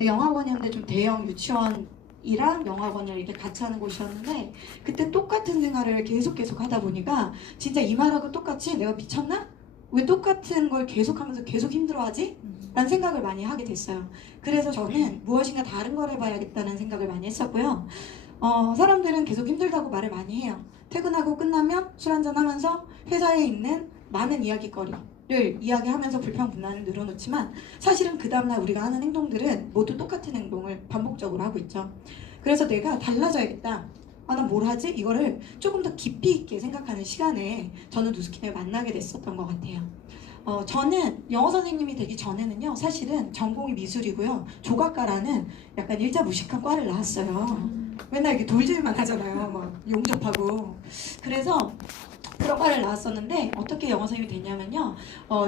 영학원이었는데 좀 대형 유치원이랑 영학원을 이렇게 같이 하는 곳이었는데 그때 똑같은 생활을 계속 하다 보니까 진짜 이 말하고 똑같이 내가 미쳤나? 왜 똑같은 걸 계속하면서 계속 힘들어하지? 라는 생각을 많이 하게 됐어요. 그래서 저는 무엇인가 다른 걸 해봐야겠다는 생각을 많이 했었고요. 사람들은 계속 힘들다고 말을 많이 해요. 퇴근하고 끝나면 술 한잔 하면서 회사에 있는 많은 이야기거리를 이야기하면서 불평불만을 늘어놓지만 사실은 그 다음날 우리가 하는 행동들은 모두 똑같은 행동을 반복적으로 하고 있죠. 그래서 내가 달라져야겠다. 난 뭘 하지? 이거를 조금 더 깊이 있게 생각하는 시간에 저는 누스킨을 만나게 됐었던 것 같아요. 저는 영어 선생님이 되기 전에는요, 사실은 전공이 미술이고요, 조각가라는 약간 일자 무식한 과를 나왔어요. 맨날 이렇게 돌질만 하잖아요. 막 용접하고. 그래서 그런 과를 나왔었는데 어떻게 영어 선생님이 됐냐면요,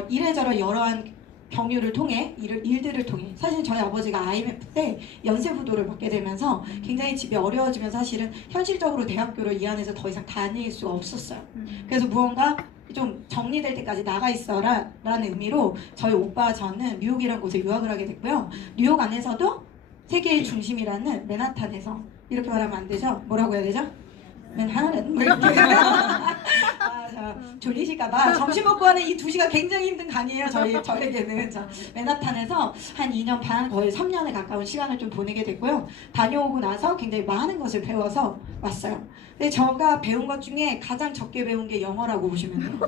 이래저래 여러한 경유를 통해 일들을 통해 사실 저희 아버지가 IMF 때 연쇄부도를 받게 되면서 굉장히 집이 어려워지면 사실은 현실적으로 대학교를 이 안에서 더 이상 다닐 수가 없었어요. 그래서 무언가 좀 정리될 때까지 나가 있어라 라는 의미로 저희 오빠 저는 뉴욕이라는 곳에 유학을 하게 됐고요. 뉴욕 안에서도 세계의 중심이라는 맨하탄에서, 이렇게 말하면 안 되죠? 뭐라고 해야 되죠? 맨하탄? 뭐 이렇게 졸리실까봐 점심 먹고 하는 이 2시가 굉장히 힘든 간이에요. 저에게는. 맨하탄에서 한 2년 반, 거의 3년에 가까운 시간을 좀 보내게 됐고요. 다녀오고 나서 굉장히 많은 것을 배워서 왔어요. 근데 제가 배운 것 중에 가장 적게 배운 게 영어라고 보시면 돼요.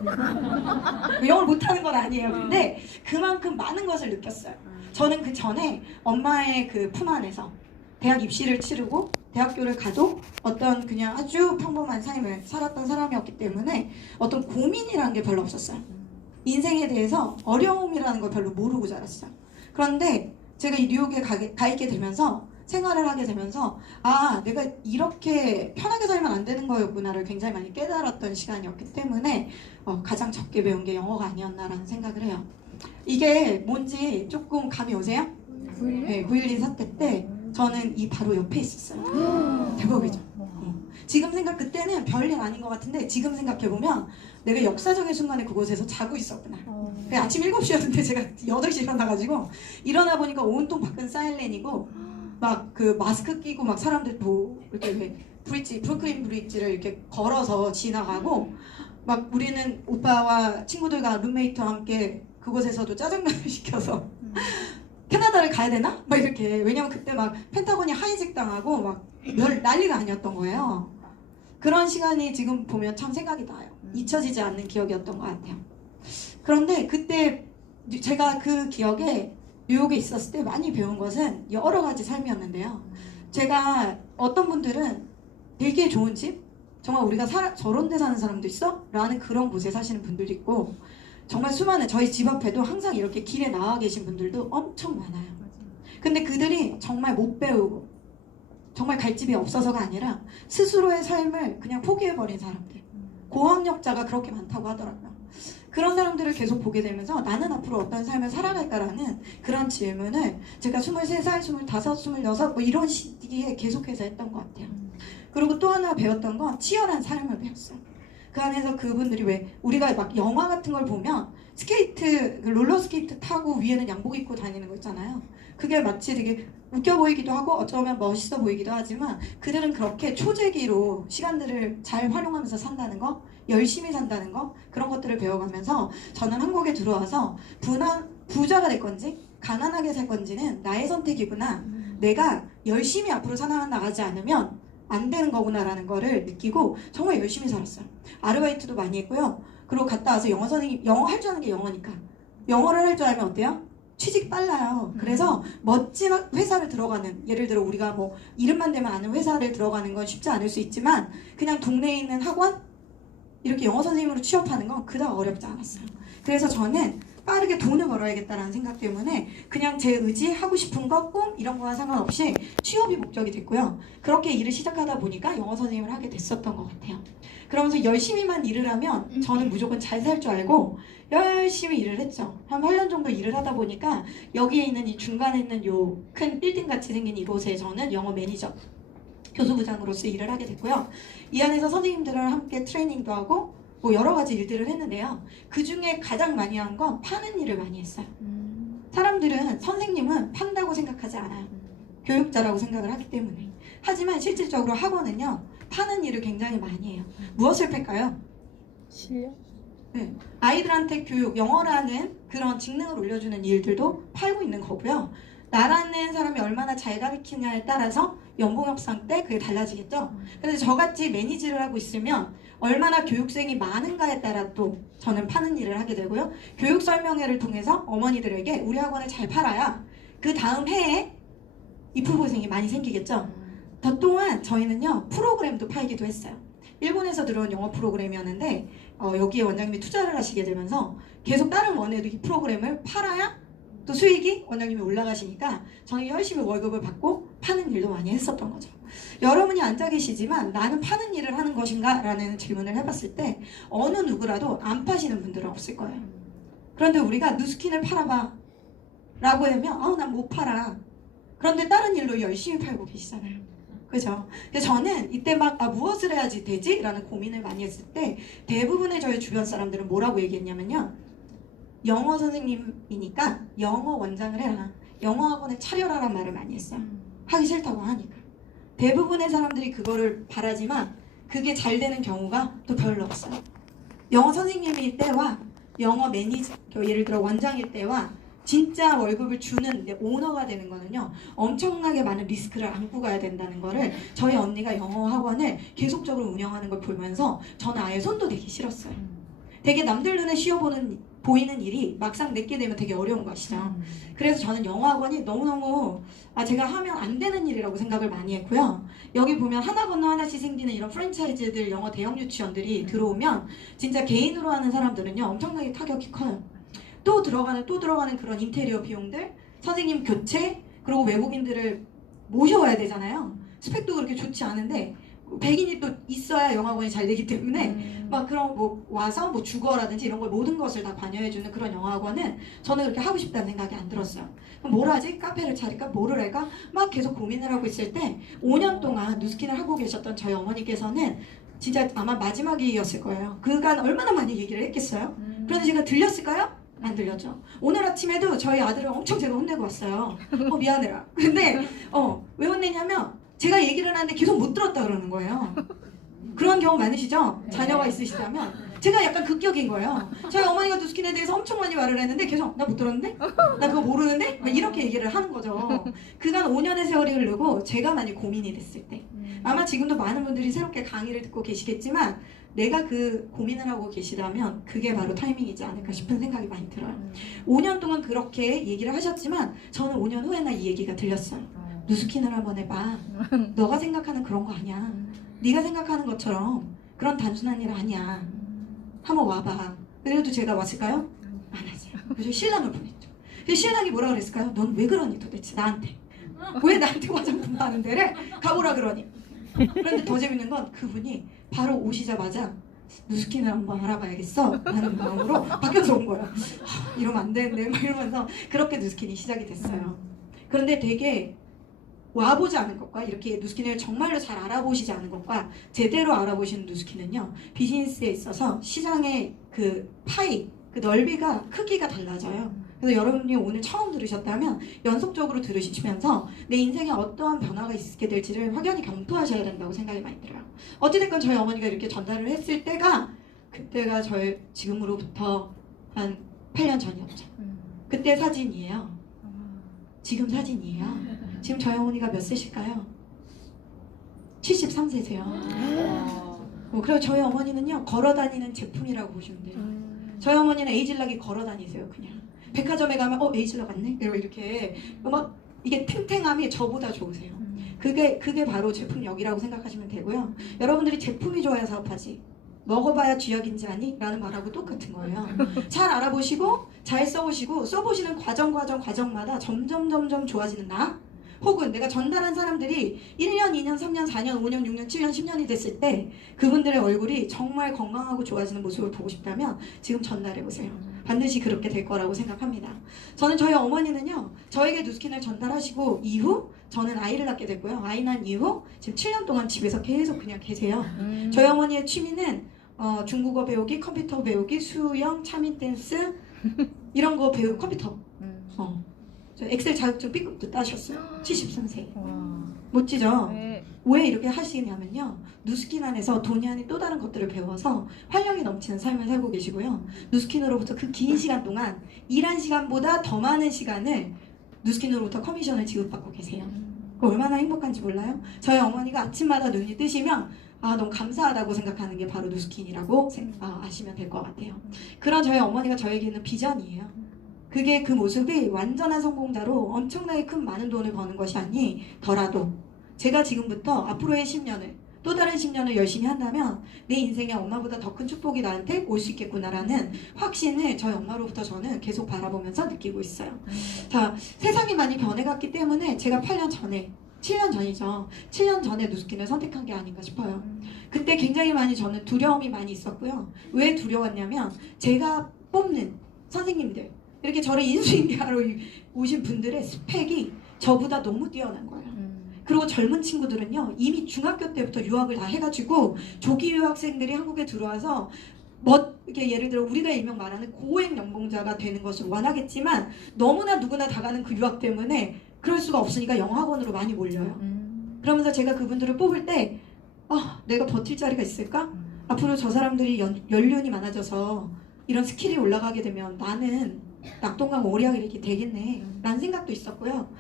영어를 못하는 건 아니에요. 근데 그만큼 많은 것을 느꼈어요. 저는 그 전에 엄마의 그 품 안에서 대학 입시를 치르고 대학교를 가도 어떤 그냥 아주 평범한 삶을 살았던 사람이었기 때문에 어떤 고민이라는 게 별로 없었어요. 인생에 대해서 어려움이라는 걸 별로 모르고 자랐어요. 그런데 제가 이 뉴욕에 가 있게 되면서, 생활을 하게 되면서 내가 이렇게 편하게 살면 안 되는 거였구나를 굉장히 많이 깨달았던 시간이었기 때문에 가장 적게 배운 게 영어가 아니었나라는 생각을 해요. 이게 뭔지 조금 감이 오세요? 9.12 사태 때 저는 이 바로 옆에 있었어요. 대박이죠. 지금 그때는 별일 아닌 것 같은데 지금 생각해보면 내가 역사적인 순간에 그곳에서 자고 있었구나. 아침 7시였는데 제가 8시에 일어나 보니까 온통 밖은 사일렌이고 막 그 마스크 끼고 막 사람들 이렇게 브루클린 브릿지를 이렇게 걸어서 지나가고, 막 우리는 오빠와 친구들과 룸메이트와 함께 그곳에서도 짜장면을 시켜서 캐나다를 가야 되나? 막 이렇게. 왜냐면 그때 막 펜타곤이 하이잭 당하고 막 난리가 아니었던 거예요. 그런 시간이 지금 보면 참 생각이 나요. 잊혀지지 않는 기억이었던 것 같아요. 그런데 그때 제가 그 기억에 뉴욕에 있었을 때 많이 배운 것은 여러 가지 삶이었는데요. 제가 어떤 분들은 되게 좋은 집? 정말 우리가 저런 데 사는 사람도 있어? 라는 그런 곳에 사시는 분들도 있고, 정말 수많은 저희 집 앞에도 항상 이렇게 길에 나와 계신 분들도 엄청 많아요. 근데 그들이 정말 못 배우고 정말 갈 집이 없어서가 아니라 스스로의 삶을 그냥 포기해버린 사람들, 고학력자가 그렇게 많다고 하더라고요. 그런 사람들을 계속 보게 되면서 나는 앞으로 어떤 삶을 살아갈까라는 그런 질문을 제가 23살, 25, 26 뭐 이런 시기에 계속해서 했던 것 같아요. 그리고 또 하나 배웠던 건 치열한 삶을 배웠어요. 그 안에서 그분들이 왜 우리가 막 영화 같은 걸 보면 롤러스케이트 타고 위에는 양복 입고 다니는 거 있잖아요. 그게 마치 되게 웃겨 보이기도 하고 어쩌면 멋있어 보이기도 하지만 그들은 그렇게 초재기로 시간들을 잘 활용하면서 산다는 거, 열심히 산다는 거, 그런 것들을 배워가면서 저는 한국에 들어와서 부자가 될 건지 가난하게 살 건지는 나의 선택이구나, 내가 열심히 앞으로 살아나가지 않으면 안 되는 거구나라는 거를 느끼고 정말 열심히 살았어요. 아르바이트도 많이 했고요. 그리고 갔다 와서 영어 선생님, 영어 할 줄 아는 게 영어니까 영어를 할 줄 알면 어때요? 취직 빨라요. 그래서 멋진 회사를 들어가는, 예를 들어 우리가 뭐 이름만 대면 아는 회사를 들어가는 건 쉽지 않을 수 있지만 그냥 동네에 있는 학원 이렇게 영어 선생님으로 취업하는 건 그다지 어렵지 않았어요. 그래서 저는 빠르게 돈을 벌어야겠다는 생각 때문에 그냥 제 의지, 하고 싶은 거, 꿈 이런 거와 상관없이 취업이 목적이 됐고요. 그렇게 일을 시작하다 보니까 영어 선생님을 하게 됐었던 것 같아요. 그러면서 열심히만 일을 하면 저는 무조건 잘 살 줄 알고 열심히 일을 했죠. 한 8년 정도 일을 하다 보니까 여기에 있는 이 중간에 있는 요 큰 빌딩 같이 생긴 이곳에 저는 영어 매니저, 교수부장으로서 일을 하게 됐고요. 이 안에서 선생님들을 함께 트레이닝도 하고 뭐 여러 가지 일들을 했는데요. 그 중에 가장 많이 한 건 파는 일을 많이 했어요. 사람들은 선생님은 판다고 생각하지 않아요. 교육자라고 생각을 하기 때문에. 하지만 실질적으로 학원은요, 파는 일을 굉장히 많이 해요. 무엇을 팔까요? 실력? 네. 아이들한테 교육, 영어라는 그런 직능을 올려주는 일들도 팔고 있는 거고요. 나라는 사람이 얼마나 잘 가르치냐에 따라서 연봉 협상 때 그게 달라지겠죠. 그래서 저같이 매니지를 하고 있으면 얼마나 교육생이 많은가에 따라 또 저는 파는 일을 하게 되고요. 교육 설명회를 통해서 어머니들에게 우리 학원을 잘 팔아야 그 다음 해에 입후보생이 많이 생기겠죠. 더 또한 저희는요, 프로그램도 팔기도 했어요. 일본에서 들어온 영어 프로그램이었는데 여기에 원장님이 투자를 하시게 되면서 계속 다른 원에도 이 프로그램을 팔아야 또 수익이 원장님이 올라가시니까 저는 열심히 월급을 받고 파는 일도 많이 했었던 거죠. 여러분이 앉아 계시지만 나는 파는 일을 하는 것인가? 라는 질문을 해봤을 때 어느 누구라도 안 파시는 분들은 없을 거예요. 그런데 우리가 누스킨을 팔아봐 라고 하면 난 못 팔아. 그런데 다른 일로 열심히 팔고 계시잖아요. 그죠? 근데 저는 이때 막 무엇을 해야지 되지? 라는 고민을 많이 했을 때 대부분의 저희 주변 사람들은 뭐라고 얘기했냐면요, 영어 선생님이니까 영어 원장을 해라, 영어 학원을 차려라 라는 말을 많이 했어요. 하기 싫다고 하니까. 대부분의 사람들이 그거를 바라지만 그게 잘 되는 경우가 또 별로 없어요. 영어 선생님일 때와 영어 매니저, 예를 들어 원장일 때와 진짜 월급을 주는 오너가 되는 거는요, 엄청나게 많은 리스크를 안고 가야 된다는 거를 저희 언니가 영어 학원을 계속적으로 운영하는 걸 보면서 저는 아예 손도 대기 싫었어요. 되게 남들 눈에 보이는 일이 막상 내게 되면 되게 어려운 거 아시죠? 그래서 저는 영어 학원이 너무너무 제가 하면 안 되는 일이라고 생각을 많이 했고요. 여기 보면 하나 건너 하나씩 생기는 이런 프랜차이즈들, 영어 대형 유치원들이 들어오면 진짜 개인으로 하는 사람들은요, 엄청나게 타격이 커요. 또 들어가는 그런 인테리어 비용들, 선생님 교체, 그리고 외국인들을 모셔와야 되잖아요. 스펙도 그렇게 좋지 않은데 백인이 또 있어야 영어학원이 잘 되기 때문에 막 그런 와서 주거라든지 이런 걸 모든 것을 다 관여해주는 그런 영어학원은 저는 그렇게 하고 싶다는 생각이 안 들었어요. 그럼 뭘 하지? 카페를 차릴까? 뭐를 할까? 막 계속 고민을 하고 있을 때 5년 동안 누스킨을 하고 계셨던 저희 어머니께서는 진짜 아마 마지막이었을 거예요. 그간 얼마나 많이 얘기를 했겠어요? 그런데 제가 들렸을까요? 안 들렸죠. 오늘 아침에도 저희 아들을 엄청 제가 혼내고 왔어요. 미안해라. 근데 왜 혼내냐면 제가 얘기를 하는데 계속 못 들었다 그러는 거예요. 그런 경우 많으시죠? 자녀가 있으시다면. 제가 약간 극격인 거예요. 저희 어머니가 누스킨에 대해서 엄청 많이 말을 했는데 계속 나 못 들었는데? 나 그거 모르는데? 막 이렇게 얘기를 하는 거죠. 그간 5년의 세월이 흐르고 제가 많이 고민이 됐을 때, 아마 지금도 많은 분들이 새롭게 강의를 듣고 계시겠지만 내가 그 고민을 하고 계시다면 그게 바로 타이밍이지 않을까 싶은 생각이 많이 들어요. 5년 동안 그렇게 얘기를 하셨지만 저는 5년 후에나 이 얘기가 들렸어요. 누스킨을 한번 해봐. 너가 생각하는 그런 거 아니야. 네가 생각하는 것처럼 그런 단순한 일 아니야. 한번 와봐. 그래도 제가 왔을까요? 안 왔어요. 그래서 신랑을 보냈죠. 그래서 신랑이 뭐라 그랬을까요? 넌 왜 그러니 도대체 나한테. 왜 나한테 화장품 파는 데를 가보라 그러니. 그런데 더 재밌는 건 그분이 바로 오시자마자 누스킨을 한번 알아봐야겠어 라는 마음으로 바뀌어서 온 거예요. 이러면 안 되는데 막 이러면서 그렇게 누스킨이 시작이 됐어요. 그런데 되게 와보지 않은 것과 이렇게 누스킨을 정말로 잘 알아보시지 않은 것과 제대로 알아보시는 누스킨은요, 비즈니스에 있어서 시장의 그 파이, 그 넓이가, 크기가 달라져요. 그래서 여러분이 오늘 처음 들으셨다면 연속적으로 들으시면서 내 인생에 어떠한 변화가 있게 될지를 확연히 검토하셔야 된다고 생각이 많이 들어요. 어찌됐건 저희 어머니가 이렇게 전달을 했을 그때가 저희 지금으로부터 한 8년 전이었죠. 그때 사진이에요. 지금 사진이에요. 지금 저희 어머니가 몇 세실까요? 73세세요. 그리고 저희 어머니는요, 걸어다니는 제품이라고 보시면 돼요. 저희 어머니는 에이즐락이 걸어다니세요. 그냥 백화점에 가면 에이즐락 왔네? 이렇게 막 이게 탱탱함이 저보다 좋으세요. 그게 바로 제품력이라고 생각하시면 되고요. 여러분들이 제품이 좋아야 사업하지 먹어봐야 쥐약인지 아니? 라는 말하고 똑같은 거예요. 잘 알아보시고 잘 써보시고 써보시는 과정마다 점점 좋아지는 나, 혹은 내가 전달한 사람들이 1년, 2년, 3년, 4년, 5년, 6년, 7년, 10년이 됐을 때 그분들의 얼굴이 정말 건강하고 좋아지는 모습을 보고 싶다면 지금 전달해보세요. 반드시 그렇게 될 거라고 생각합니다. 저는 저희 어머니는요, 저에게 누스킨을 전달하시고 이후 저는 아이를 낳게 됐고요. 아이 낳은 이후 지금 7년 동안 집에서 계속 그냥 계세요. 저희 어머니의 취미는 중국어 배우기, 컴퓨터 배우기, 수영, 차민 댄스 이런 거 배우고 컴퓨터 저 엑셀 자격증 B급도 따셨어요. 73세. 와. 멋지죠? 네. 왜 이렇게 하시냐면요. 누스킨 안에서 돈이 아닌 또 다른 것들을 배워서 활력이 넘치는 삶을 살고 계시고요. 누스킨으로부터 그 긴 시간 동안 일한 시간보다 더 많은 시간을 누스킨으로부터 커미션을 지급받고 계세요. 그 얼마나 행복한지 몰라요? 저희 어머니가 아침마다 눈이 뜨시면 너무 감사하다고 생각하는 게 바로 누스킨이라고 아시면 될 것 같아요. 그런 저희 어머니가 저에게는 비전이에요. 그게 그 모습이 완전한 성공자로 엄청나게 큰 많은 돈을 버는 것이 아니더라도 제가 지금부터 앞으로의 10년을 또 다른 10년을 열심히 한다면 내 인생에 엄마보다 더 큰 축복이 나한테 올 수 있겠구나라는 확신을 저희 엄마로부터 저는 계속 바라보면서 느끼고 있어요. 자, 세상이 많이 변해갔기 때문에 제가 8년 전에 7년 전이죠. 7년 전에 누스킨을 선택한 게 아닌가 싶어요. 그때 굉장히 많이 저는 두려움이 많이 있었고요. 왜 두려웠냐면 제가 뽑는 선생님들 이렇게 저를 인수인계하러 오신 분들의 스펙이 저보다 너무 뛰어난 거예요. 그리고 젊은 친구들은요 이미 중학교 때부터 유학을 다 해가지고 조기 유학생들이 한국에 들어와서 이렇게 예를 들어 우리가 일명 말하는 고액 연봉자가 되는 것을 원하겠지만 너무나 누구나 다 가는 그 유학 때문에 그럴 수가 없으니까 영학원으로 많이 몰려요. 그러면서 제가 그분들을 뽑을 때 내가 버틸 자리가 있을까? 앞으로 저 사람들이 연륜이 많아져서 이런 스킬이 올라가게 되면 나는 낙동강 오리하게 이렇게 되겠네 라는 생각도 있었고요.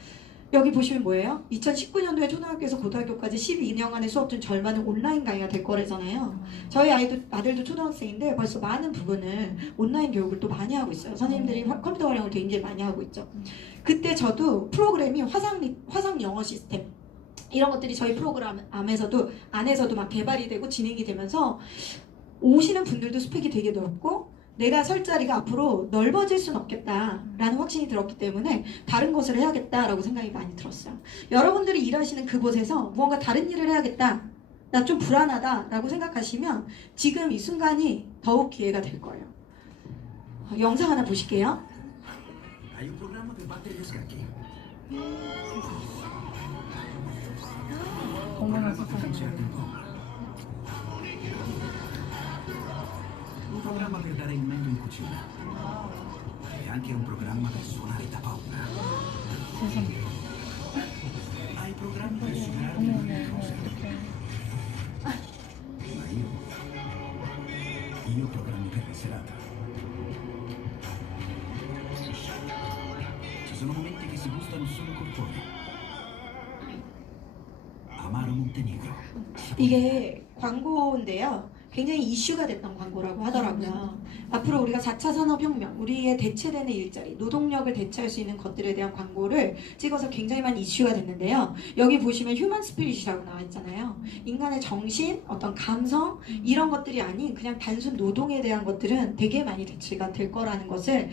여기 보시면 뭐예요? 2019년도에 초등학교에서 고등학교까지 12년간의 수업 중 절반은 온라인 강의가 될 거래잖아요. 저희 아들도 초등학생인데 벌써 많은 부분을 온라인 교육을 또 많이 하고 있어요. 선생님들이 컴퓨터 활용을 굉장히 많이 하고 있죠. 그때 저도 프로그램이 화상 영어 시스템 이런 것들이 저희 프로그램 안에서도 막 개발이 되고 진행이 되면서 오시는 분들도 스펙이 되게 넓고 내가 설 자리가 앞으로 넓어질 수는 없겠다라는 확신이 들었기 때문에 다른 것을 해야겠다라고 생각이 많이 들었어요. 여러분들이 일하시는 그곳에서 무언가 다른 일을 해야겠다, 나 좀 불안하다라고 생각하시면 지금 이 순간이 더욱 기회가 될 거예요. 영상 하나 보실게요. 어머나 세상에. Un programma per dare il meglio in cucina e anche un programma per suonare da paura. 세상에. Hai programmi per superare 어머 ogni 어머 cosa. 어떡해. Ma io ho programmi per la serata. Ci sono momenti che si gustano solo col cuore. Amaro Montenegro. 이게 광고인데요. 굉장히 이슈가 됐던 광고라고 하더라고요. 앞으로 우리가 4차 산업혁명, 우리의 대체되는 일자리, 노동력을 대체할 수 있는 것들에 대한 광고를 찍어서 굉장히 많이 이슈가 됐는데요. 여기 보시면 휴먼 스피릿이라고 나와 있잖아요. 인간의 정신, 어떤 감성 이런 것들이 아닌 그냥 단순 노동에 대한 것들은 되게 많이 대체가 될 거라는 것을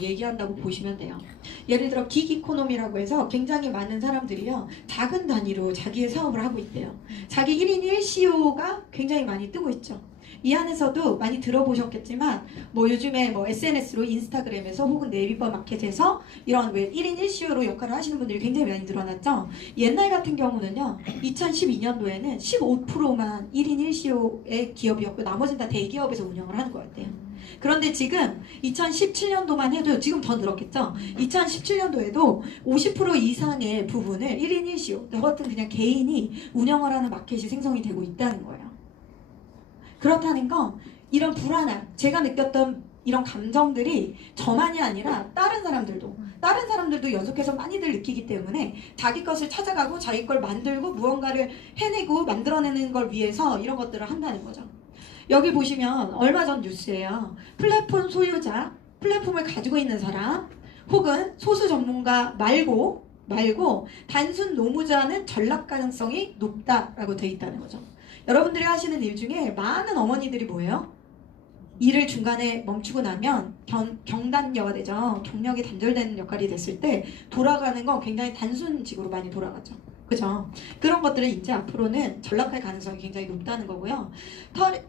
얘기한다고 보시면 돼요. 예를 들어 기기코노미라고 해서 굉장히 많은 사람들이요. 작은 단위로 자기의 사업을 하고 있대요. 자기 1인 1CEO가 굉장히 많이 뜨고 있죠. 이 안에서도 많이 들어보셨겠지만 요즘에 SNS로 인스타그램에서 혹은 네이버 마켓에서 이런 1인 1CEO로 역할을 하시는 분들이 굉장히 많이 늘어났죠. 옛날 같은 경우는요. 2012년도에는 15%만 1인 1CEO의 기업이었고 나머지는 다 대기업에서 운영을 하는 거였대요. 그런데 지금 2017년도만 해도 지금 더 늘었겠죠. 2017년도에도 50% 이상의 부분을 1인 1CEO, 저 같은 그냥 개인이 운영을 하는 마켓이 생성이 되고 있다는 거예요. 그렇다는 건 이런 불안함, 제가 느꼈던 이런 감정들이 저만이 아니라 다른 사람들도 연속해서 많이들 느끼기 때문에 자기 것을 찾아가고 자기 걸 만들고 무언가를 해내고 만들어내는 걸 위해서 이런 것들을 한다는 거죠. 여기 보시면 얼마 전 뉴스예요. 플랫폼 소유자, 플랫폼을 가지고 있는 사람 혹은 소수 전문가 말고 단순 노무자는 전락 가능성이 높다라고 되어 있다는 거죠. 여러분들이 하시는 일 중에 많은 어머니들이 뭐예요? 일을 중간에 멈추고 나면 경단녀가 되죠. 경력이 단절되는 역할이 됐을 때 돌아가는 건 굉장히 단순직으로 많이 돌아가죠. 그죠? 그런 것들은 이제 앞으로는 전락할 가능성이 굉장히 높다는 거고요.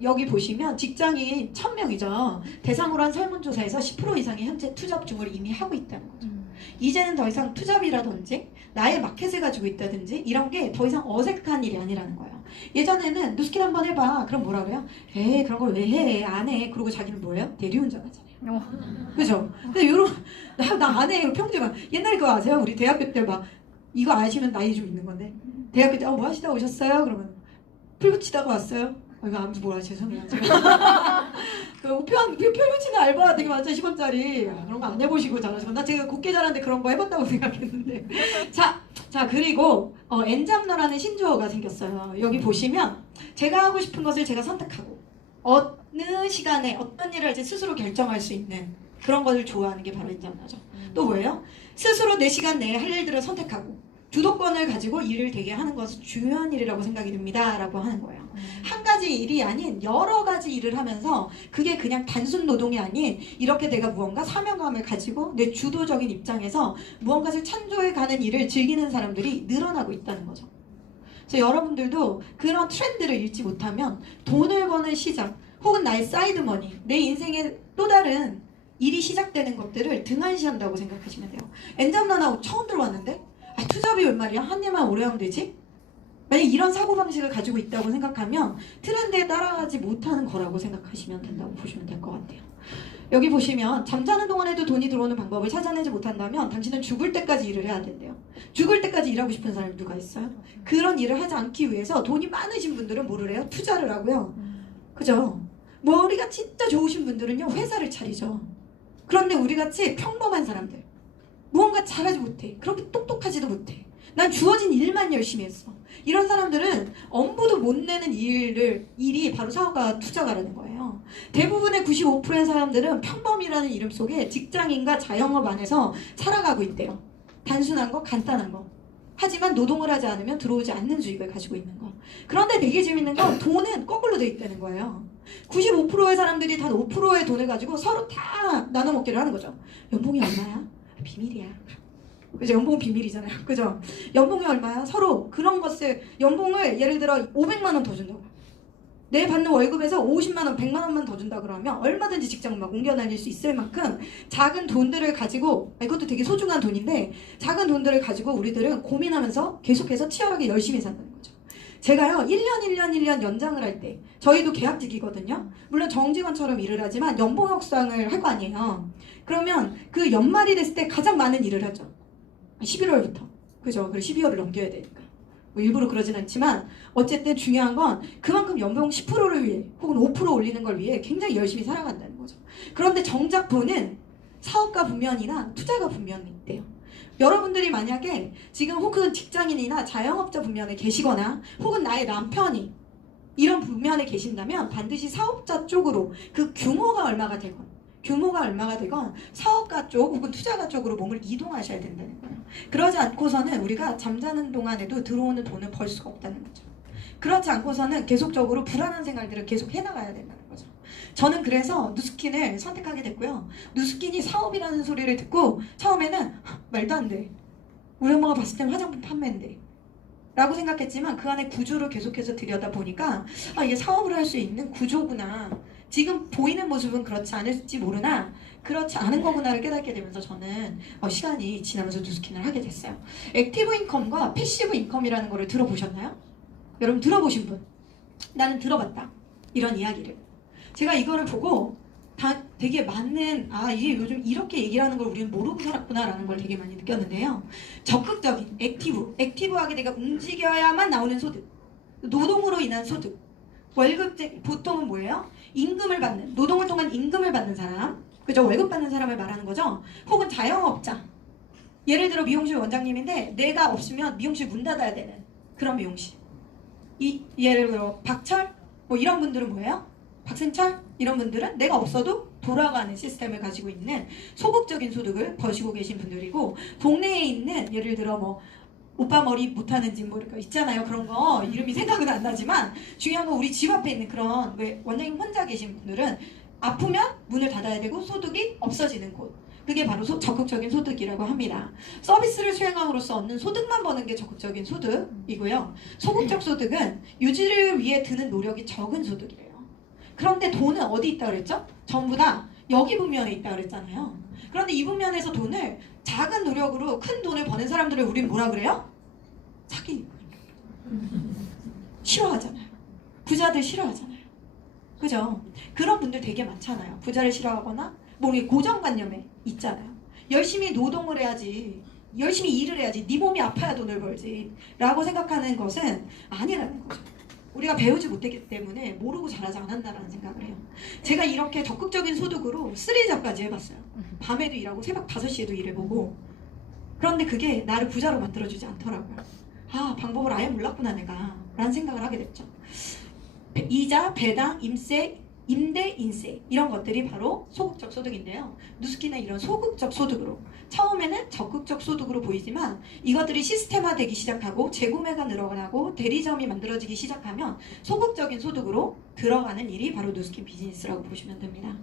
여기 보시면 직장인 1000명이죠. 대상으로 한 설문조사에서 10% 이상이 현재 투잡중을 이미 하고 있다는 거죠. 이제는 더 이상 투잡이라든지 나의 마켓을 가지고 있다든지 이런 게 더 이상 어색한 일이 아니라는 거예요. 예전에는 누스킨 한번 해봐. 그럼 뭐라 그래요? 에이 그런 걸 왜 해? 안 해. 그러고 자기는 뭐예요? 대리운전 하잖아요. 그죠? 근데 요런 나 안 해. 평소에 옛날 그거 아세요? 우리 대학교 때 막 이거 아시면 나이 좀 있는 건데 대학교 때 뭐 하시다 오셨어요? 그러면 풀 붙이다가 왔어요. 이거 아무튼 뭐라 죄송해요. 제가 그 표 붙이는 알바 되게 많죠. 10원짜리 그런 거 안 해보시고 잘하시고 나 제가 곱게 잘하는데 그런 거 해봤다고 생각했는데 자 그리고 엔잡너라는 신조어가 생겼어요. 여기 보시면 제가 하고 싶은 것을 제가 선택하고 어느 시간에 어떤 일을 할지 스스로 결정할 수 있는 그런 것을 좋아하는 게 바로 엔잡너죠. 또 뭐예요? 스스로 내 시간 내에 할 일들을 선택하고 주도권을 가지고 일을 되게 하는 것은 중요한 일이라고 생각이 듭니다 라고 하는 거예요. 한 가지 일이 아닌 여러 가지 일을 하면서 그게 그냥 단순 노동이 아닌 이렇게 내가 무언가 사명감을 가지고 내 주도적인 입장에서 무언가를 창조해가는 일을 즐기는 사람들이 늘어나고 있다는 거죠. 그래서 여러분들도 그런 트렌드를 잃지 못하면 돈을 버는 시작 혹은 나의 사이드머니 내 인생의 또 다른 일이 시작되는 것들을 등한시한다고 생각하시면 돼요. 엔잡너나 처음 들어왔는데 투잡이 웬 말이야? 한 일만 오래 하면 되지? 만약 이런 사고방식을 가지고 있다고 생각하면 트렌드에 따라가지 못하는 거라고 생각하시면 된다고 보시면 될 것 같아요. 여기 보시면 잠자는 동안에도 돈이 들어오는 방법을 찾아내지 못한다면 당신은 죽을 때까지 일을 해야 된대요. 죽을 때까지 일하고 싶은 사람이 누가 있어요? 그런 일을 하지 않기 위해서 돈이 많으신 분들은 뭐를 해요? 투자를 하고요. 그죠? 머리가 진짜 좋으신 분들은요 회사를 차리죠. 그런데 우리같이 평범한 사람들 무언가 잘하지 못해. 그렇게 똑똑하지도 못해. 난 주어진 일만 열심히 했어. 이런 사람들은 엄두도 못 내는 일이 바로 사업가 투자가라는 거예요. 대부분의 95%의 사람들은 평범이라는 이름 속에 직장인과 자영업 안에서 살아가고 있대요. 단순한 거, 간단한 거. 하지만 노동을 하지 않으면 들어오지 않는 수익을 가지고 있는 거. 그런데 되게 재밌는 건 돈은 거꾸로 돼 있다는 거예요. 95%의 사람들이 단 5%의 돈을 가지고 서로 다 나눠 먹기를 하는 거죠. 연봉이 얼마야? 비밀이야. 그죠? 연봉은 비밀이잖아요. 그죠? 연봉이 얼마야? 서로 그런 것을 연봉을 예를 들어 500만 원 더 준다고. 내 받는 월급에서 50만 원, 100만 원만 더 준다 그러면 얼마든지 직장을 막 옮겨 다닐 수 있을 만큼 작은 돈들을 가지고 이것도 되게 소중한 돈인데 작은 돈들을 가지고 우리들은 고민하면서 계속해서 치열하게 열심히 산다는 거죠. 제가요 1년 연장을 할 때 저희도 계약직이거든요. 물론 정직원처럼 일을 하지만 연봉 협상을 할 거 아니에요. 그러면 그 연말이 됐을 때 가장 많은 일을 하죠. 11월부터. 그죠? 그리고 12월을 넘겨야 되니까. 뭐 일부러 그러진 않지만 어쨌든 중요한 건 그만큼 연봉 10%를 위해 혹은 5% 올리는 걸 위해 굉장히 열심히 살아간다는 거죠. 그런데 정작 돈은 사업가 분면이나 투자가 분면이 있대요. 여러분들이 만약에 지금 혹은 직장인이나 자영업자 분면에 계시거나 혹은 나의 남편이 이런 분면에 계신다면 반드시 사업자 쪽으로 그 규모가 얼마가 되건 사업가 쪽 혹은 투자가 쪽으로 몸을 이동하셔야 된다는 거예요. 그러지 않고서는 우리가 잠자는 동안에도 들어오는 돈을 벌 수가 없다는 거죠. 그렇지 않고서는 계속적으로 불안한 생활들을 계속 해나가야 된다는 거죠. 저는 그래서 누스킨을 선택하게 됐고요. 누스킨이 사업이라는 소리를 듣고 처음에는 말도 안 돼. 우리 엄마가 봤을 땐 화장품 판매인데 라고 생각했지만 그 안에 구조를 계속해서 들여다보니까 이게 사업을 할 수 있는 구조구나. 지금 보이는 모습은 그렇지 않을지 모르나 그렇지 않은 거구나를 깨닫게 되면서 저는 시간이 지나면서 누스킨을 하게 됐어요. 액티브 인컴과 패시브 인컴이라는 거를 들어보셨나요? 여러분 들어보신 분? 나는 들어봤다. 이런 이야기를. 제가 이거를 보고 되게 맞는 이게 요즘 이렇게 얘기를 하는 걸 우리는 모르고 살았구나 라는 걸 되게 많이 느꼈는데요. 적극적인 액티브하게 내가 움직여야만 나오는 소득, 노동으로 인한 소득, 월급 보통은 뭐예요? 임금을 받는, 노동을 통한 임금을 받는 사람, 그죠? 월급 받는 사람을 말하는 거죠. 혹은 자영업자, 예를 들어 미용실 원장님인데 내가 없으면 미용실 문 닫아야 되는 그런 미용실. 예를 들어 박철 뭐 이런 분들은 뭐예요? 박승철 이런 분들은 내가 없어도 돌아가는 시스템을 가지고 있는 소극적인 소득을 버시고 계신 분들이고, 동네에 있는 예를 들어 뭐 오빠 머리 못하는지 뭐 이렇게 있잖아요. 그런 거 이름이 생각은 안 나지만 중요한 건 우리 집 앞에 있는 그런 왜 원장님 혼자 계신 분들은 아프면 문을 닫아야 되고 소득이 없어지는 곳, 그게 바로 적극적인 소득이라고 합니다. 서비스를 수행함으로써 얻는 소득만 버는 게 적극적인 소득이고요. 소극적 소득은 유지를 위해 드는 노력이 적은 소득이래요. 그런데 돈은 어디 있다 그랬죠? 전부 다 여기 분면에 있다 그랬잖아요. 그런데 이 분면에서 돈을 작은 노력으로 큰 돈을 버는 사람들을 우리는 뭐라 그래요? 사기. 싫어하잖아요. 부자들 싫어하잖아요. 그죠? 그런 분들 되게 많잖아요. 부자를 싫어하거나 뭐 고정관념에 있잖아요. 열심히 노동을 해야지, 열심히 일을 해야지, 네 몸이 아파야 돈을 벌지 라고 생각하는 것은 아니라는 거죠. 우리가 배우지 못했기 때문에 모르고 자라지 않았다라는 생각을 해요. 제가 이렇게 적극적인 소득으로 3잡까지 해봤어요. 밤에도 일하고 새벽 5시에도 일해보고. 그런데 그게 나를 부자로 만들어주지 않더라고요. 아, 방법을 아예 몰랐구나 내가 라는 생각을 하게 됐죠. 이자, 배당, 임대, 인세 이런 것들이 바로 소극적 소득인데요. 누스키는 이런 소극적 소득으로 처음에는 적극적 소득으로 보이지만 이것들이 시스템화되기 시작하고 재구매가 늘어나고 대리점이 만들어지기 시작하면 소극적인 소득으로 들어가는 일이 바로 누스킨 비즈니스라고 보시면 됩니다.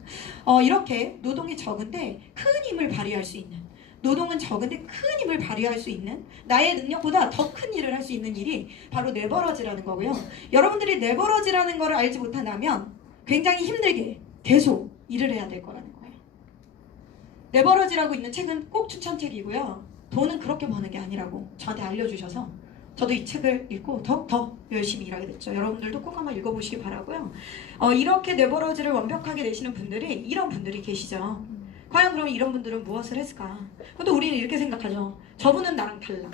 이렇게 노동이 적은데 큰 힘을 발휘할 수 있는, 노동은 적은데 큰 힘을 발휘할 수 있는, 나의 능력보다 더 큰 일을 할 수 있는 일이 바로 레버러지라는 거고요. 여러분들이 레버러지라는 거를 알지 못한다면 굉장히 힘들게 계속 일을 해야 될 거라는 거예요. 레버러지라고 있는 책은 꼭 추천책이고요. 돈은 그렇게 버는 게 아니라고 저한테 알려주셔서 저도 이 책을 읽고 더 열심히 일하게 됐죠. 여러분들도 꼭 한번 읽어보시기 바라고요. 이렇게 레버러지를 완벽하게 내시는 분들이, 이런 분들이 계시죠. 과연 그럼 이런 분들은 무엇을 했을까? 근데 우리는 이렇게 생각하죠. 저분은 나랑 달라.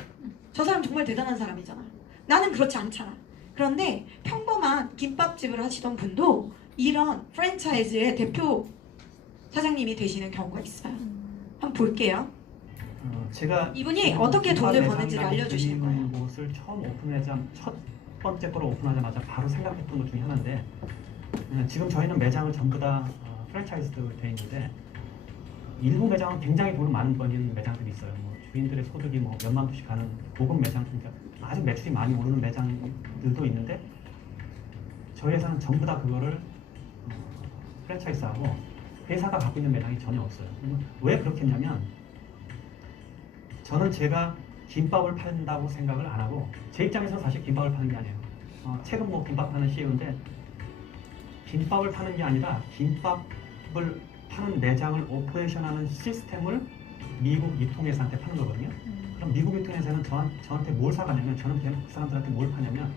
저 사람 정말 대단한 사람이잖아. 나는 그렇지 않잖아. 그런데 평범한 김밥집을 하시던 분도 이런 프랜차이즈의 대표 사장님이 되시는 경우가 있어요. 한번 볼게요. 제가 이분이 어떻게 돈을 버는지를 알려주시는 거예요. 곳을 처음 첫 번째 거로 오픈하자마자 바로 생각했던 것 중에 하나인데, 지금 저희는 매장을 전부 다 프랜차이즈로 되어 있는데, 일부 매장은 굉장히 돈을 많이 버는 매장들이 있어요. 뭐 주인들의 소득이 뭐 몇만 불씩 가는 고급 매장, 그러니까 아주 매출이 많이 오르는 매장들도 있는데, 저희 회사는 전부 다 그거를 프랜차이즈하고 회사가 갖고 있는 매장이 전혀 없어요. 왜 그렇게 했냐면, 저는 제가 김밥을 판다고 생각을 안 하고, 제 입장에서는 사실 김밥을 파는 게 아니에요. 최근 뭐 김밥 파는 CEO인데, 김밥을 파는 게 아니라 김밥을 파는 매장을 오퍼레이션하는 시스템을 미국 유통회사한테 파는 거거든요. 그럼 미국 유통회사는 저한테 뭘 사가냐면, 저는 그 사람들한테 뭘 파냐면,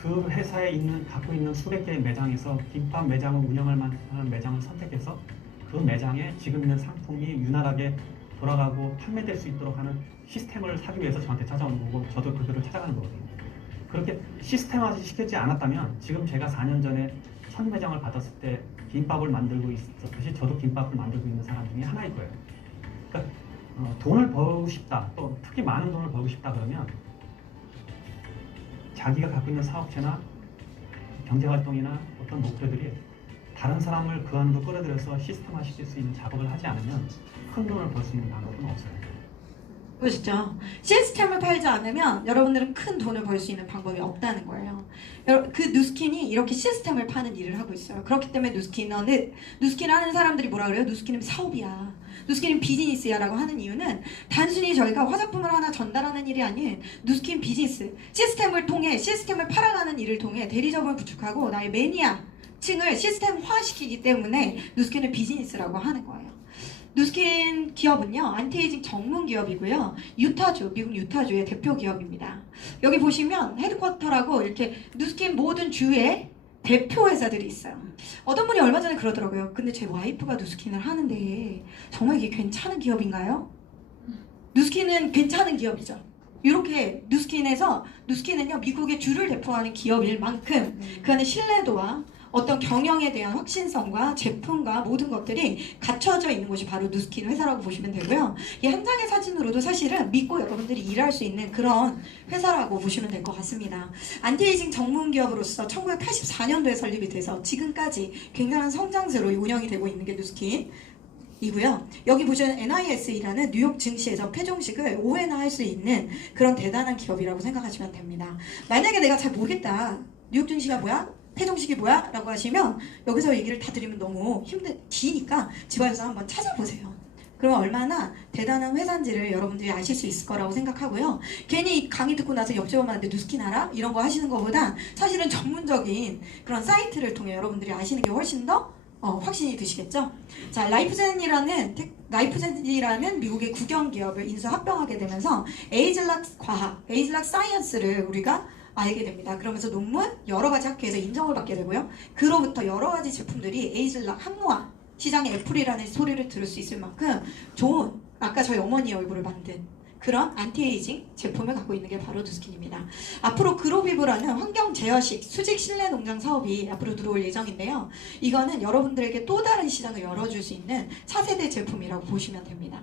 그 회사에 갖고 있는 수백 개의 매장에서 김밥 매장을 운영할 만한 매장을 선택해서 그 매장에 지금 있는 상품이 유난하게 돌아가고 판매될 수 있도록 하는 시스템을 사기 위해서 저한테 찾아오는 거고, 저도 그들을 찾아가는 거거든요. 그렇게 시스템화지 시키지 않았다면 지금 제가 4년 전에 첫 매장을 받았을 때 김밥을 만들고 있었듯이 저도 김밥을 만들고 있는 사람 중에 하나일 거예요. 그러니까 돈을 벌고 싶다, 또 특히 많은 돈을 벌고 싶다 그러면 자기가 갖고 있는 사업체나 경제활동이나 어떤 목표들이 다른 사람을 그 안으로 끌어들여서 시스템화 시킬 수 있는 작업을 하지 않으면 큰 돈을 벌 수 있는 방법은 없어요. 보시죠. 시스템을 팔지 않으면 여러분들은 큰 돈을 벌 수 있는 방법이 없다는 거예요. 그 누스킨이 이렇게 시스템을 파는 일을 하고 있어요. 그렇기 때문에 누스킨 하는 사람들이 뭐라 그래요? 누스킨은 사업이야, 누스킨은 비즈니스야 라고 하는 이유는 단순히 저희가 화장품을 하나 전달하는 일이 아닌 누스킨 비즈니스, 시스템을 통해 시스템을 팔아가는 일을 통해 대리점을 구축하고 나의 매니아 층을 시스템화시키기 때문에 누스킨은 비즈니스라고 하는 거예요. 누스킨 기업은요, 안티에이징 전문 기업이고요, 미국 유타주의 대표 기업입니다. 여기 보시면 헤드쿼터라고 이렇게 누스킨 모든 주의 대표 회사들이 있어요. 어떤 분이 얼마 전에 그러더라고요. 근데 제 와이프가 누스킨을 하는데 정말 이게 괜찮은 기업인가요? 누스킨은 괜찮은 기업이죠. 이렇게 누스킨은요, 미국의 주를 대표하는 기업일 만큼 그 안에 신뢰도와 어떤 경영에 대한 확신성과 제품과 모든 것들이 갖춰져 있는 곳이 바로 누스킨 회사라고 보시면 되고요. 이 한 장의 사진으로도 사실은 믿고 여러분들이 일할 수 있는 그런 회사라고 보시면 될 것 같습니다. 안티에이징 전문 기업으로서 1984년도에 설립이 돼서 지금까지 굉장한 성장세로 운영이 되고 있는 게 누스킨 이고요. 여기 보시면 NIS이라는 뉴욕 증시에서 패종식을 5회나 할 수 있는 그런 대단한 기업이라고 생각하시면 됩니다. 만약에 내가 잘 모르겠다, 뉴욕 증시가 뭐야? 패종식이 뭐야? 라고 하시면 여기서 얘기를 다 드리면 너무 기니까 집에서 한번 찾아보세요. 그러면 얼마나 대단한 회사인지를 여러분들이 아실 수 있을 거라고 생각하고요. 괜히 강의 듣고 나서 옆집 엄마한테 누스킨 알아? 이런 거 하시는 것보다 사실은 전문적인 그런 사이트를 통해 여러분들이 아시는 게 훨씬 더 확신이 드시겠죠? 자, 라이프젠이라는 미국의 국영 기업을 인수 합병하게 되면서 에이즐락 사이언스를 우리가 알게 됩니다. 그러면서 논문 여러 가지 학회에서 인정을 받게 되고요. 그로부터 여러 가지 제품들이 에이즐락 항모화 시장의 애플이라는 소리를 들을 수 있을 만큼 좋은, 아까 저희 어머니 얼굴을 만든 그런 안티에이징 제품을 갖고 있는 게 바로 누스킨입니다. 앞으로 그로비브라는 환경 제어식 수직 실내 농장 사업이 앞으로 들어올 예정인데요. 이거는 여러분들에게 또 다른 시장을 열어줄 수 있는 차세대 제품이라고 보시면 됩니다.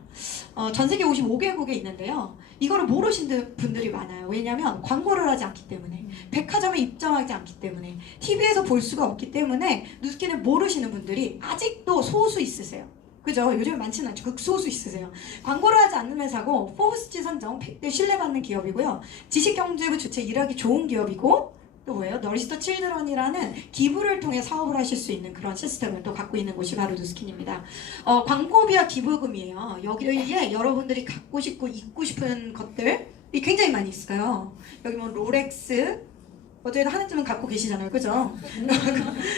전 세계 55개국에 있는데요. 이거를 모르시는 분들이 많아요. 왜냐하면 광고를 하지 않기 때문에, 백화점에 입점하지 않기 때문에, TV에서 볼 수가 없기 때문에 누스킨을 모르시는 분들이 아직도 소수 있으세요. 그죠? 요즘 많지는 않죠. 극소수 있으세요. 광고를 하지 않는 회사고 포브스지 선정 100대 신뢰받는 기업이고요. 지식경제부 주최 일하기 좋은 기업이고, 또 뭐예요? 너리스터 칠드런이라는 기부를 통해 사업을 하실 수 있는 그런 시스템을 또 갖고 있는 곳이 바로 누스킨입니다. 광고비와 기부금이에요. 여기에 여러분들이 갖고 싶고 입고 싶은 것들이 굉장히 많이 있어요. 여기 뭐 롤렉스, 어제도 하나쯤은 갖고 계시잖아요. 그죠?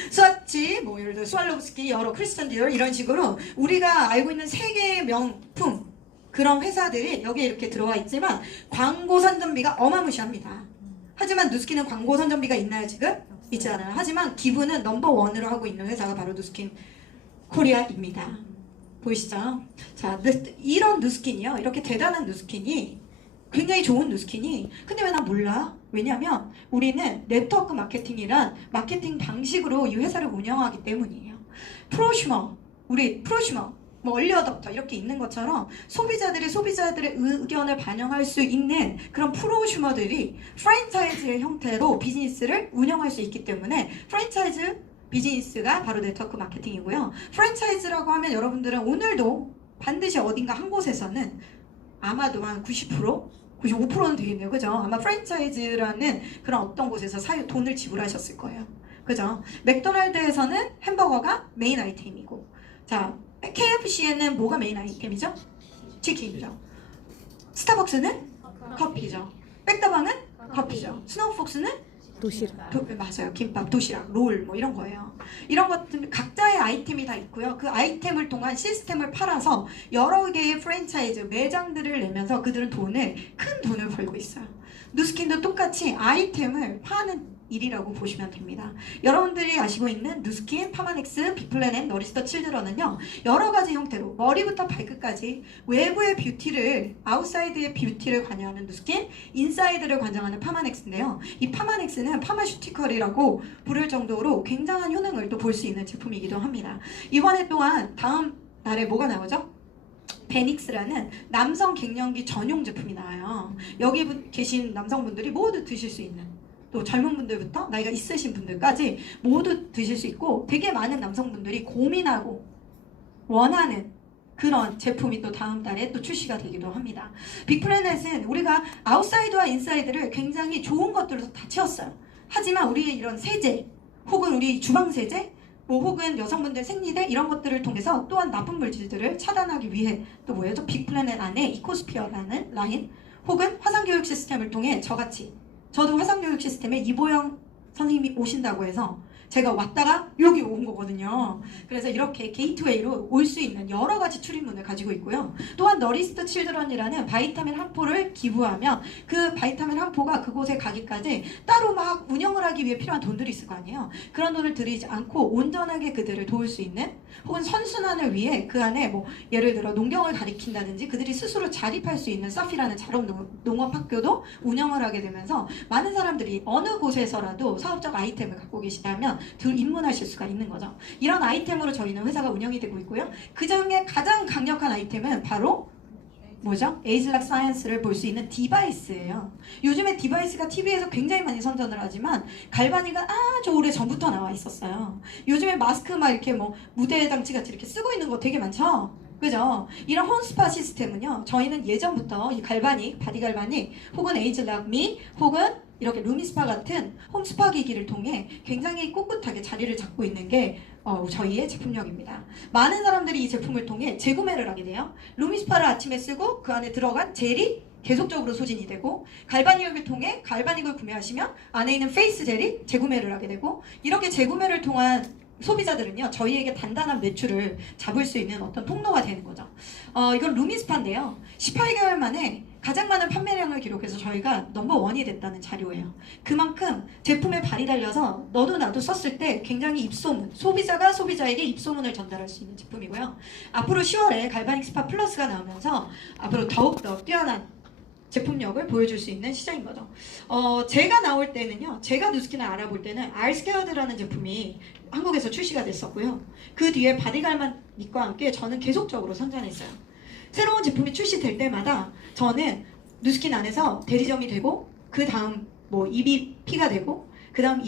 스와치, 뭐 예를 들어 스왈로브스키, 여러 크리스찬 디올 이런 식으로 우리가 알고 있는 세계의 명품 그런 회사들이 여기에 이렇게 들어와 있지만 광고 선전비가 어마무시합니다. 하지만 누스킨은 광고 선전비가 있나요 지금? 있지 않아요. 하지만 기부는 넘버원으로 하고 있는 회사가 바로 누스킨 코리아입니다. 보이시죠? 자, 이런 누스킨이요. 이렇게 대단한 누스킨이, 굉장히 좋은 누스킨이, 근데 왜 난 몰라? 왜냐면 우리는 네트워크 마케팅이란 마케팅 방식으로 이 회사를 운영하기 때문이에요. 프로슈머, 우리 프로슈머, 뭐 얼리어답터 이렇게 있는 것처럼 소비자들의 의견을 반영할 수 있는 그런 프로슈머들이 프랜차이즈의 형태로 비즈니스를 운영할 수 있기 때문에 프랜차이즈 비즈니스가 바로 네트워크 마케팅이고요. 프랜차이즈라고 하면 여러분들은 오늘도 반드시 어딘가 한 곳에서는 아마도 한 90%? 95%는 되겠네요. 그죠? 아마 프랜차이즈라는 그런 어떤 곳에서 돈을 지불하셨을 거예요. 그죠? 맥도날드에서는 햄버거가 메인 아이템이고, 자, KFC에는 뭐가 메인 아이템이죠? 치킨이죠. 스타벅스는 커피죠. 백다방은 커피죠. 스노우폭스는 도시락. 맞아요. 김밥, 도시락, 롤 뭐 이런 거예요. 이런 것들 각자의 아이템이 다 있고요. 그 아이템을 통한 시스템을 팔아서 여러 개의 프랜차이즈 매장들을 내면서 그들은 큰 돈을 벌고 있어요. 누스킨도 똑같이 아이템을 파는 일이라고 보시면 됩니다. 여러분들이 아시고 있는 누스킨, 파마넥스, 비플랜 앤 너리스터 칠드런은요, 여러 가지 형태로 머리부터 발끝까지 외부의 뷰티를, 아웃사이드의 뷰티를 관여하는 누스킨, 인사이드를 관장하는 파마넥스인데요. 이 파마넥스는 파마슈티컬이라고 부를 정도로 굉장한 효능을 또 볼 수 있는 제품이기도 합니다. 이번에 또한 다음 달에 뭐가 나오죠? 베닉스라는 남성 갱년기 전용 제품이 나와요. 여기 계신 남성분들이 모두 드실 수 있는, 또 젊은 분들부터 나이가 있으신 분들까지 모두 드실 수 있고, 되게 많은 남성분들이 고민하고 원하는 그런 제품이 또 다음 달에 또 출시가 되기도 합니다. 빅플래넷은 우리가 아웃사이드와 인사이드를 굉장히 좋은 것들로 다 채웠어요. 하지만 우리의 이런 세제, 혹은 우리 주방 세제, 뭐 혹은 여성분들 생리대 이런 것들을 통해서 또한 나쁜 물질들을 차단하기 위해 또 뭐예요? 빅플래넷 안에 이코스피어라는 라인, 혹은 화상교육 시스템을 통해 저도 화상교육 시스템에 이보영 선생님이 오신다고 해서 제가 왔다가 여기 온 거거든요. 그래서 이렇게 게이트웨이로 올 수 있는 여러 가지 출입문을 가지고 있고요. 또한 너리스터 칠드런이라는 바이타민 한 포를 기부하면 그 바이타민 한 포가 그곳에 가기까지 따로 막 운영을 하기 위해 필요한 돈들이 있을 거 아니에요. 그런 돈을 들이지 않고 온전하게 그들을 도울 수 있는, 혹은 선순환을 위해 그 안에 뭐 예를 들어 농경을 가리킨다든지 그들이 스스로 자립할 수 있는 사피라는 자립농업학교도 운영을 하게 되면서 많은 사람들이 어느 곳에서라도 사업적 아이템을 갖고 계시다면 입문하실 수가 있는 거죠. 이런 아이템으로 저희는 회사가 운영이 되고 있고요. 그 중에 가장 강력한 아이템은 바로 뭐죠? 에이즐락 사이언스를 볼 수 있는 디바이스예요. 요즘에 디바이스가 TV에서 굉장히 많이 선전을 하지만 갈바니가 아주 오래 전부터 나와 있었어요. 요즘에 마스크 막 이렇게 뭐 무대 장치 같이 이렇게 쓰고 있는 거 되게 많죠? 그죠? 이런 홈스파 시스템은요, 저희는 예전부터 이 갈바닉, 바디 갈바닉, 혹은 에이즐락 미, 혹은 이렇게 루미스파 같은 홈스파 기기를 통해 굉장히 꿋꿋하게 자리를 잡고 있는 게 저희의 제품력입니다. 많은 사람들이 이 제품을 통해 재구매를 하게 돼요. 루미스파를 아침에 쓰고 그 안에 들어간 젤이 계속적으로 소진이 되고, 갈바닉을 통해 갈바닉을 구매하시면 안에 있는 페이스 젤이 재구매를 하게 되고, 이렇게 재구매를 통한 소비자들은요, 저희에게 단단한 매출을 잡을 수 있는 어떤 통로가 되는 거죠. 이건 루미스파인데요. 18개월 만에 가장 많은 판매량을 기록해서 저희가 넘버원이 됐다는 자료예요. 그만큼 제품에 발이 달려서 너도 나도 썼을 때 굉장히 입소문, 소비자가 소비자에게 입소문을 전달할 수 있는 제품이고요. 앞으로 10월에 갈바닉 스파 플러스가 나오면서 앞으로 더욱더 뛰어난 제품력을 보여줄 수 있는 시장인 거죠. 제가 나올 때는요, 제가 누스킨을 알아볼 때는 알스케어드라는 제품이 한국에서 출시가 됐었고요. 그 뒤에 바디갈바닉과 함께 저는 계속적으로 선전했어요. 새로운 제품이 출시될 때마다 저는 누스킨 안에서 대리점이 되고, 그 다음 뭐 EBP가 되고, 그 다음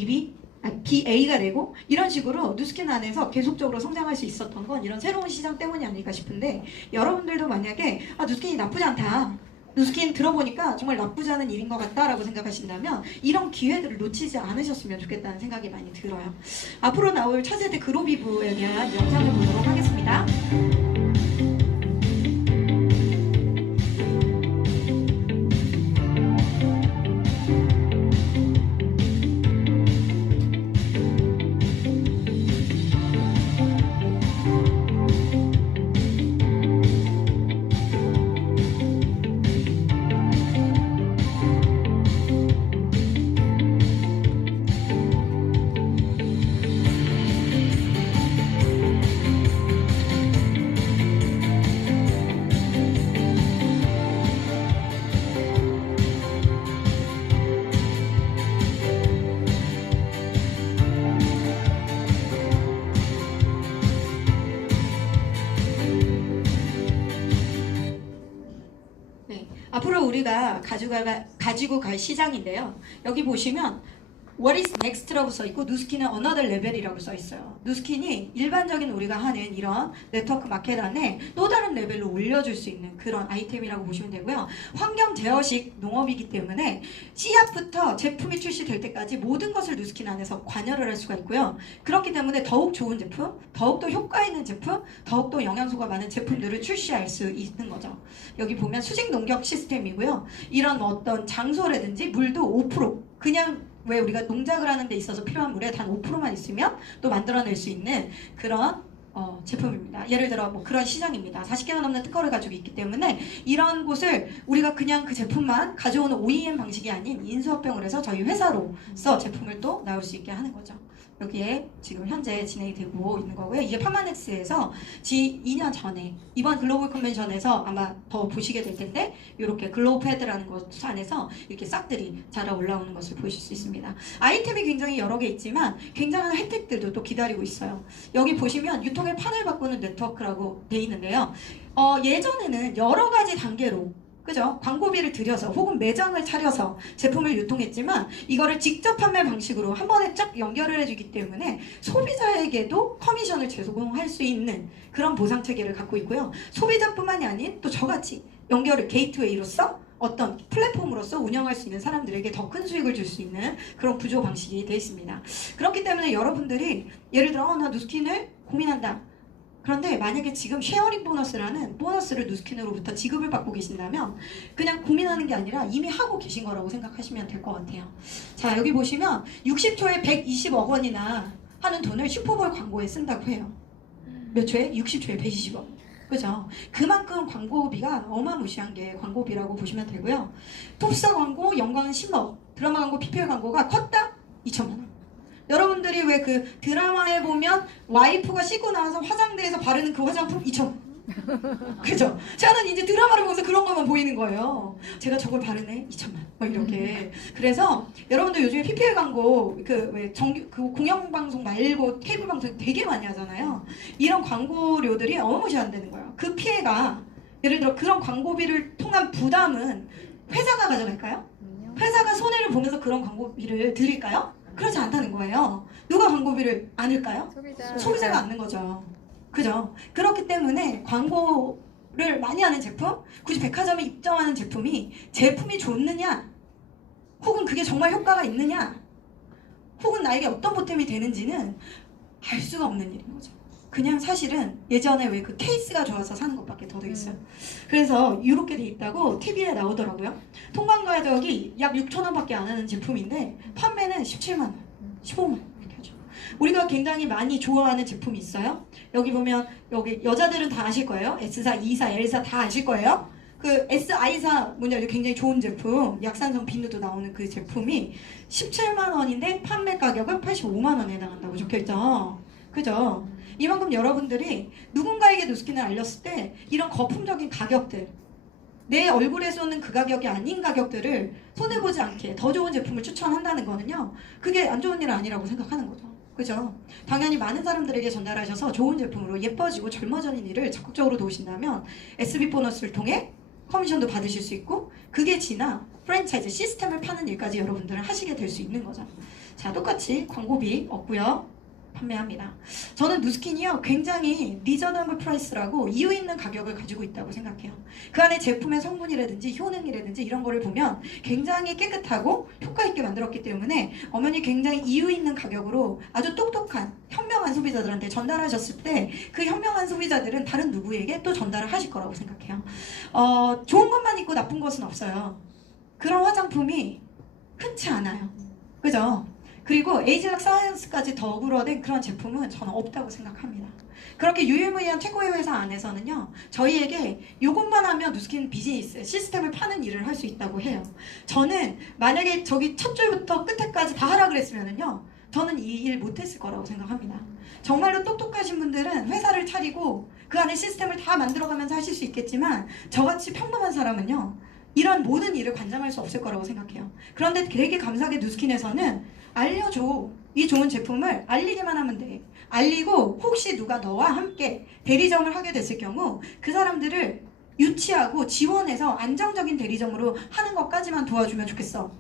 BA가 되고, 이런 식으로 누스킨 안에서 계속적으로 성장할 수 있었던 건 이런 새로운 시장 때문이 아닐까 싶은데, 여러분들도 만약에 누스킨이 나쁘지 않다, 누스킨 들어보니까 정말 나쁘지 않은 일인 것 같다라고 생각하신다면 이런 기회들을 놓치지 않으셨으면 좋겠다는 생각이 많이 들어요. 앞으로 나올 차세대 그로비브에 대한 영상을 보도록 하겠습니다. 앞으로 우리가 가지고 갈 시장인데요. 여기 보시면 What is next라고 써있고 누스킨은 another level이라고 써있어요. 누스킨이 일반적인 우리가 하는 이런 네트워크 마켓 안에 또 다른 레벨로 올려줄 수 있는 그런 아이템이라고 보시면 되고요. 환경 제어식 농업이기 때문에 씨앗부터 제품이 출시될 때까지 모든 것을 누스킨 안에서 관여를 할 수가 있고요. 그렇기 때문에 더욱 좋은 제품, 더욱더 효과 있는 제품, 더욱더 영양소가 많은 제품들을 출시할 수 있는 거죠. 여기 보면 수직 농격 시스템이고요. 이런 어떤 장소라든지 물도 5% 그냥 왜 우리가 농작을 하는 데 있어서 필요한 물의 단 5%만 있으면 또 만들어낼 수 있는 그런 제품입니다. 예를 들어 뭐 그런 시장입니다. 40개가 넘는 특허를 가지고 있기 때문에 이런 곳을 우리가 그냥 그 제품만 가져오는 OEM 방식이 아닌 인수합병을 해서 저희 회사로서 제품을 또 나올 수 있게 하는 거죠. 여기에 지금 현재 진행이 되고 있는 거고요. 이게 파마넥스에서 2년 전에 이번 글로벌 컨벤션에서 아마 더 보시게 될 텐데 이렇게 글로우패드라는 것 안에서 이렇게 싹들이 자라 올라오는 것을 보실 수 있습니다. 아이템이 굉장히 여러 개 있지만 굉장한 혜택들도 또 기다리고 있어요. 여기 보시면 유통의 판을 바꾸는 네트워크라고 돼 있는데요. 예전에는 여러 가지 단계로 그죠? 광고비를 들여서 혹은 매장을 차려서 제품을 유통했지만 이거를 직접 판매 방식으로 한 번에 쫙 연결을 해주기 때문에 소비자에게도 커미션을 제공할 수 있는 그런 보상 체계를 갖고 있고요. 소비자뿐만이 아닌 또 저같이 연결을 게이트웨이로서 어떤 플랫폼으로서 운영할 수 있는 사람들에게 더 큰 수익을 줄 수 있는 그런 구조 방식이 되어 있습니다. 그렇기 때문에 여러분들이 예를 들어 나 누스킨을 고민한다. 그런데 만약에 지금 쉐어링 보너스라는 보너스를 누스킨으로부터 지급을 받고 계신다면 그냥 고민하는 게 아니라 이미 하고 계신 거라고 생각하시면 될 것 같아요. 자, 여기 보시면 60초에 120억 원이나 하는 돈을 슈퍼볼 광고에 쓴다고 해요. 몇 초에? 60초에 120억. 그죠? 그만큼 광고비가 어마무시한 게 광고비라고 보시면 되고요. 톱스타 광고 연간 10억, 드라마 광고 PPL 광고가 컸다? 2천만 원. 여러분들이 왜 그 드라마에 보면 와이프가 씻고 나와서 화장대에서 바르는 그 화장품 2천 그죠? 저는 이제 드라마를 보면서 그런 것만 보이는 거예요. 제가 저걸 바르네 2천만 막 이렇게. 그래서 여러분들 요즘에 PPL 광고 왜 그 공영방송 말고 케이블 방송 되게 많이 하잖아요. 이런 광고료들이 어마무시한다는 거예요. 그 피해가 예를 들어 그런 광고비를 통한 부담은 회사가 가져갈까요? 회사가 손해를 보면서 그런 광고비를 드릴까요? 그렇지 않다는 거예요. 누가 광고비를 안을까요? 소비자가 안는 거죠. 그죠? 그렇기 때문에 광고를 많이 하는 제품, 굳이 백화점에 입점하는 제품이 좋느냐, 혹은 그게 정말 효과가 있느냐, 혹은 나에게 어떤 보탬이 되는지는 알 수가 없는 일인 거죠. 그냥 사실은 예전에 왜 그 케이스가 좋아서 사는 것밖에 더 되겠어요. 그래서 이렇게 돼 있다고 TV에 나오더라고요. 통관 가격이 약 6천 원밖에 안 하는 제품인데 판매는 17만 원, 15만 원 이렇게 하죠. 우리가 굉장히 많이 좋아하는 제품이 있어요. 여기 보면 여기 여자들은 다 아실 거예요. S사, E사, L사 다 아실 거예요. 그 SI사 뭐냐 굉장히 좋은 제품 약산성 비누도 나오는 그 제품이 17만 원인데 판매 가격은 85만 원에 해당한다고 적혀있죠. 그죠? 이만큼 여러분들이 누군가에게 누스킨을 알렸을 때 이런 거품적인 가격들 내 얼굴에 쏘는 그 가격이 아닌 가격들을 손해보지 않게 더 좋은 제품을 추천한다는 거는요, 그게 안 좋은 일은 아니라고 생각하는 거죠. 그죠? 당연히 많은 사람들에게 전달하셔서 좋은 제품으로 예뻐지고 젊어지는 일을 적극적으로 도우신다면 SB 보너스를 통해 커미션도 받으실 수 있고, 그게 지나 프랜차이즈 시스템을 파는 일까지 여러분들은 하시게 될 수 있는 거죠. 자, 똑같이 광고비 없고요, 판매합니다. 저는 누스킨이요 굉장히 리저너블 프라이스라고 이유 있는 가격을 가지고 있다고 생각해요. 그 안에 제품의 성분이라든지 효능이라든지 이런 거를 보면 굉장히 깨끗하고 효과 있게 만들었기 때문에 어머니 굉장히 이유 있는 가격으로 아주 똑똑한 현명한 소비자들한테 전달하셨을 때 그 현명한 소비자들은 다른 누구에게 또 전달을 하실 거라고 생각해요. 좋은 것만 있고 나쁜 것은 없어요. 그런 화장품이 흔치 않아요. 그죠? 그리고 에이즐락 사이언스까지 더불어낸 그런 제품은 저는 없다고 생각합니다. 그렇게 유일무이한 최고의 회사 안에서는요, 저희에게 이것만 하면 누스킨 비즈니스 시스템을 파는 일을 할 수 있다고 해요. 저는 만약에 저기 첫 줄부터 끝에까지 다 하라 그랬으면은요, 저는 이 일 못했을 거라고 생각합니다. 정말로 똑똑하신 분들은 회사를 차리고 그 안에 시스템을 다 만들어가면서 하실 수 있겠지만 저같이 평범한 사람은요, 이런 모든 일을 관장할 수 없을 거라고 생각해요. 그런데 되게 감사하게 누스킨에서는 알려줘. 이 좋은 제품을 알리기만 하면 돼. 알리고 혹시 누가 너와 함께 대리점을 하게 됐을 경우 그 사람들을 유치하고 지원해서 안정적인 대리점으로 하는 것까지만 도와주면 좋겠어.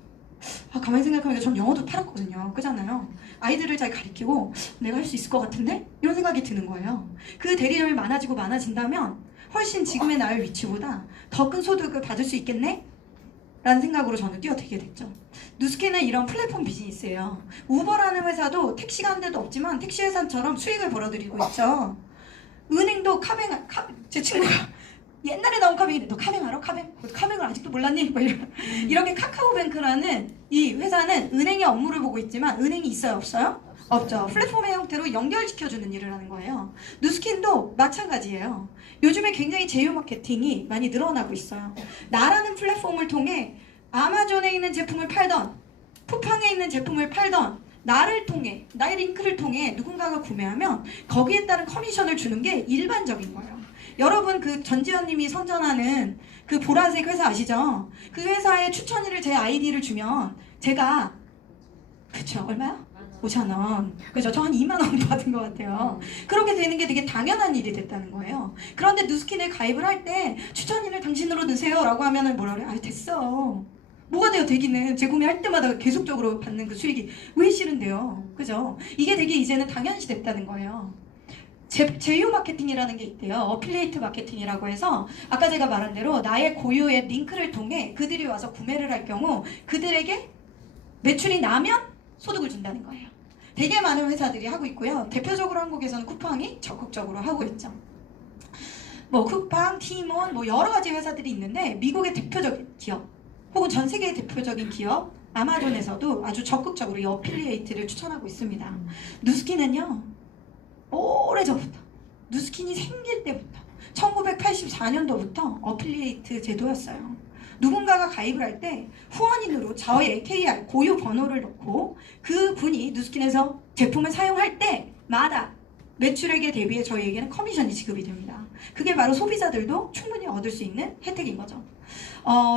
가만히 생각하니까 전 영어도 팔았거든요. 그잖아요. 아이들을 잘 가르치고 내가 할 수 있을 것 같은데? 이런 생각이 드는 거예요. 그 대리점이 많아지고 많아진다면 훨씬 지금의 나의 위치보다 더 큰 소득을 받을 수 있겠네? 라는 생각으로 저는 뛰어들게 됐죠. 누스킨은 이런 플랫폼 비즈니스예요. 우버라는 회사도 택시가 한 대도 없지만 택시 회사처럼 수익을 벌어들이고 있죠. 은행도 제 친구가 옛날에 나온 카뱅이 너 카뱅 알아? 카뱅을 아직도 몰랐니? 뭐 이렇게 카카오뱅크라는 이 회사는 은행의 업무를 보고 있지만 은행이 있어요? 없어요? 없죠. 플랫폼의 형태로 연결시켜주는 일을 하는 거예요. 누스킨도 마찬가지예요. 요즘에 굉장히 제휴 마케팅이 많이 늘어나고 있어요. 나라는 플랫폼을 통해 아마존에 있는 제품을 팔던, 쿠팡에 있는 제품을 팔던 나를 통해, 나의 링크를 통해 누군가가 구매하면 거기에 따른 커미션을 주는 게 일반적인 거예요. 여러분 그 전지현님이 선전하는 그 보라색 회사 아시죠? 그 회사에 추천일을 제 아이디를 주면 제가 그쵸 얼마야? 5,000원. 그죠? 저 한 2만 원 받은 것 같아요. 그렇게 되는 게 되게 당연한 일이 됐다는 거예요. 그런데 누스킨에 가입을 할 때 추천인을 당신으로 넣으세요 라고 하면은 뭐라 그래? 됐어. 뭐가 돼요? 되기는 재구매할 때마다 계속적으로 받는 그 수익이 왜 싫은데요? 그죠? 이게 되게 이제는 당연시 됐다는 거예요. 제휴 마케팅이라는 게 있대요. 어필리에이트 마케팅이라고 해서 아까 제가 말한 대로 나의 고유의 링크를 통해 그들이 와서 구매를 할 경우 그들에게 매출이 나면 소득을 준다는 거예요. 되게 많은 회사들이 하고 있고요. 대표적으로 한국에서는 쿠팡이 적극적으로 하고 있죠. 뭐 쿠팡, 티몬, 뭐 여러 가지 회사들이 있는데 미국의 대표적인 기업 혹은 전 세계의 대표적인 기업 아마존에서도 아주 적극적으로 이 어필리에이트를 추천하고 있습니다. 누스킨은요 오래전부터 누스킨이 생길 때부터 1984년도부터 어필리에이트 제도였어요. 누군가가 가입을 할 때 후원인으로 저의 KR 고유 번호를 넣고 그 분이 누스킨에서 제품을 사용할 때마다 매출액에 대비해 저희에게는 커미션이 지급이 됩니다. 그게 바로 소비자들도 충분히 얻을 수 있는 혜택인 거죠.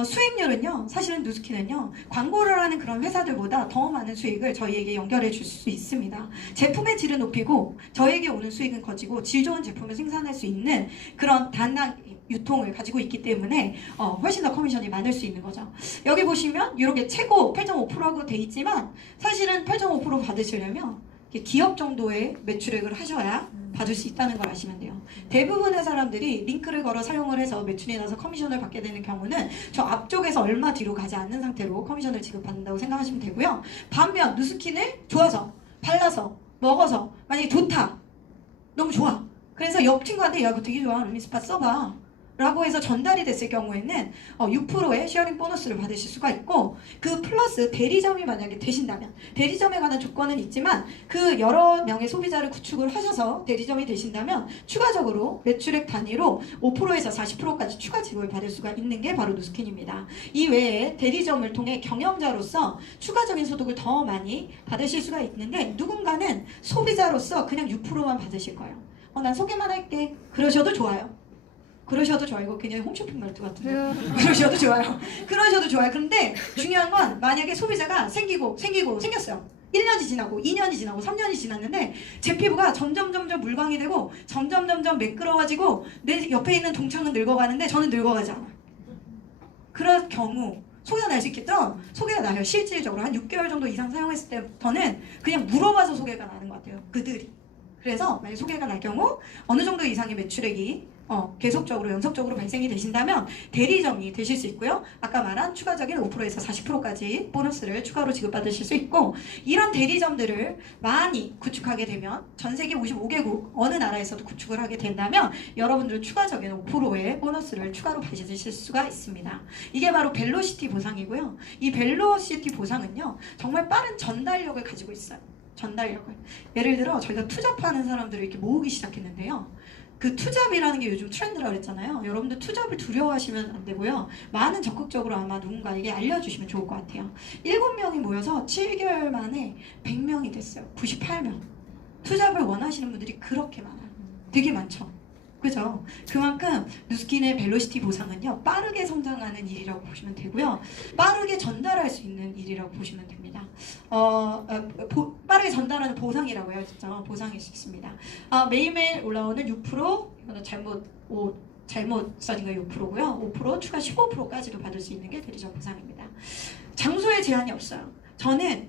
수익률은요, 사실은 누스킨은요, 광고를 하는 그런 회사들보다 더 많은 수익을 저희에게 연결해 줄 수 있습니다. 제품의 질을 높이고 저에게 오는 수익은 커지고 질 좋은 제품을 생산할 수 있는 그런 단단 유통을 가지고 있기 때문에 훨씬 더 커미션이 많을 수 있는 거죠. 여기 보시면 이렇게 최고 8.5%라고 돼 있지만 사실은 8.5% 받으시려면 기업 정도의 매출액을 하셔야 받을 수 있다는 걸 아시면 돼요. 대부분의 사람들이 링크를 걸어 사용을 해서 매출이 나서 커미션을 받게 되는 경우는 저 앞쪽에서 얼마 뒤로 가지 않는 상태로 커미션을 지급받는다고 생각하시면 되고요. 반면 누스킨을 좋아서 발라서 먹어서 만약에 좋다 너무 좋아 그래서 옆 친구한테 야 그거 되게 좋아 루미스파 써봐 라고 해서 전달이 됐을 경우에는 6%의 쉐어링 보너스를 받으실 수가 있고, 그 플러스 대리점이 만약에 되신다면, 대리점에 관한 조건은 있지만 그 여러 명의 소비자를 구축을 하셔서 대리점이 되신다면 추가적으로 매출액 단위로 5%에서 40%까지 추가 지급을 받을 수가 있는 게 바로 누스킨입니다. 이 외에 대리점을 통해 경영자로서 추가적인 소득을 더 많이 받으실 수가 있는데, 누군가는 소비자로서 그냥 6%만 받으실 거예요. 난 소개만 할게. 그러셔도 좋아요. 그러셔도 좋아요. 이거 굉장히 홈쇼핑 말투 같은데. 그러셔도 좋아요. 그러셔도 좋아요. 근데 중요한 건 만약에 소비자가 생겼어요. 1년이 지나고 2년이 지나고 3년이 지났는데 제 피부가 점점 물광이 되고 점점 매끄러워지고 내 옆에 있는 동창은 늙어가는데 저는 늙어가지 않아요. 그럴 경우 소개가 날 수 있겠죠? 소개가 나요. 실질적으로 한 6개월 정도 이상 사용했을 때부터는 그냥 물어봐서 소개가 나는 것 같아요. 그들이. 그래서 만약 소개가 날 경우 어느 정도 이상의 매출액이 계속적으로 연속적으로 발생이 되신다면 대리점이 되실 수 있고요. 아까 말한 추가적인 5%에서 40%까지 보너스를 추가로 지급받으실 수 있고, 이런 대리점들을 많이 구축하게 되면 전 세계 55개국 어느 나라에서도 구축을 하게 된다면 여러분들은 추가적인 5%의 보너스를 추가로 받으실 수가 있습니다. 이게 바로 벨로시티 보상이고요. 이 벨로시티 보상은요, 정말 빠른 전달력을 가지고 있어요. 전달력을. 예를 들어 저희가 투잡하는 사람들을 이렇게 모으기 시작했는데요. 그 투잡이라는 게 요즘 트렌드라고 그랬잖아요. 여러분들 투잡을 두려워하시면 안 되고요. 많은 적극적으로 아마 누군가에게 알려주시면 좋을 것 같아요. 7명이 모여서 7개월 만에 100명이 됐어요. 98명. 투잡을 원하시는 분들이 그렇게 많아요. 되게 많죠. 그죠? 그만큼 누스킨의 벨로시티 보상은요, 빠르게 성장하는 일이라고 보시면 되고요. 빠르게 전달할 수 있는 일이라고 보시면 됩니다. 빠르게 전달하는 보상이라고 해요. 진짜 보상일 수 있습니다. 매일매일 올라오는 6%, 이거는 잘못 써진 거 6%고요. 5% 추가 15%까지도 받을 수 있는 게 대리점 보상입니다. 장소에 제한이 없어요. 저는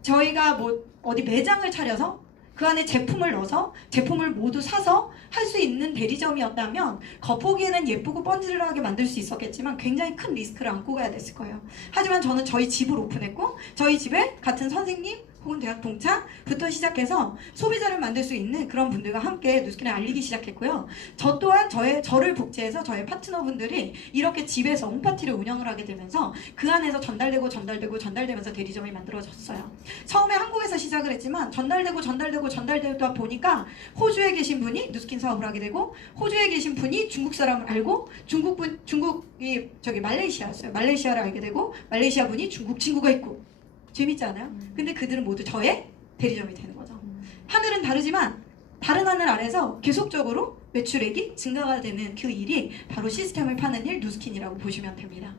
저희가 뭐 어디 매장을 차려서 그 안에 제품을 넣어서 제품을 모두 사서 할 수 있는 대리점이었다면 겉보기에는 예쁘고 번지르르하게 만들 수 있었겠지만 굉장히 큰 리스크를 안고 가야 됐을 거예요. 하지만 저는 저희 집을 오픈했고 저희 집에 같은 선생님 혹은 대학 동창부터 시작해서 소비자를 만들 수 있는 그런 분들과 함께 누스킨을 알리기 시작했고요. 저 또한 저를 복제해서 저의 파트너분들이 이렇게 집에서 홈파티를 운영을 하게 되면서 그 안에서 전달되면서 대리점이 만들어졌어요. 처음에 한국에서 시작을 했지만 전달되다 보니까 호주에 계신 분이 누스킨 사업을 하게 되고, 호주에 계신 분이 중국 사람을 알고 중국이 말레이시아였어요. 말레이시아를 알게 되고, 말레이시아 분이 중국 친구가 있고. 재밌지 않아요? 근데 그들은 모두 저의 대리점이 되는 거죠. 하늘은 다르지만 다른 하늘 아래서 계속적으로 매출액이 증가가 되는 그 일이 바로 시스템을 파는 일, 누스킨이라고 보시면 됩니다.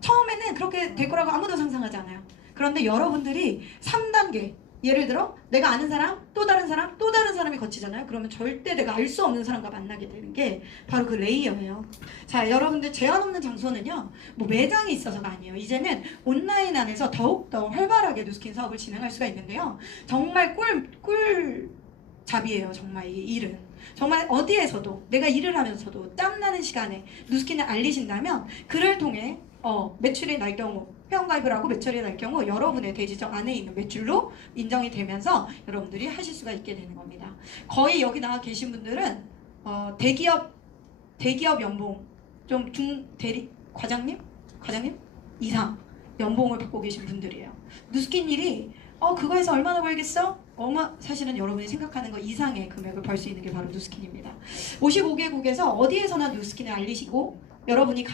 처음에는 그렇게 될 거라고 아무도 상상하지 않아요. 그런데 여러분들이 3단계, 예를 들어 내가 아는 사람, 또 다른 사람이 거치잖아요. 그러면 절대 내가 알 수 없는 사람과 만나게 되는 게 바로 그 레이어예요. 자, 여러분들 제한 없는 장소는요, 뭐 매장이 있어서가 아니에요. 이제는 온라인 안에서 더욱더 활발하게 누스킨 사업을 진행할 수가 있는데요. 정말 꿀잡이에요. 정말 이 일은. 정말 어디에서도 내가 일을 하면서도 땀나는 시간에 누스킨을 알리신다면 그를 통해 매출이 날 경우, 회원가입을 하고 매출이 날 경우 여러분의 대지점 안에 있는 매출로 인정이 되면서 여러분들이 하실 수가 있게 되는 겁니다. 거의 여기 나와 계신 분들은 대기업 연봉, 좀 과장님 이상 연봉을 받고 계신 분들이에요. 누스킨 일이 그거 해서 얼마나 벌겠어? 사실은 여러분이 생각하는 것 이상의 금액을 벌 수 있는 게 바로 누스킨입니다. 55개국에서 어디에서나 누스킨을 알리시고 여러분의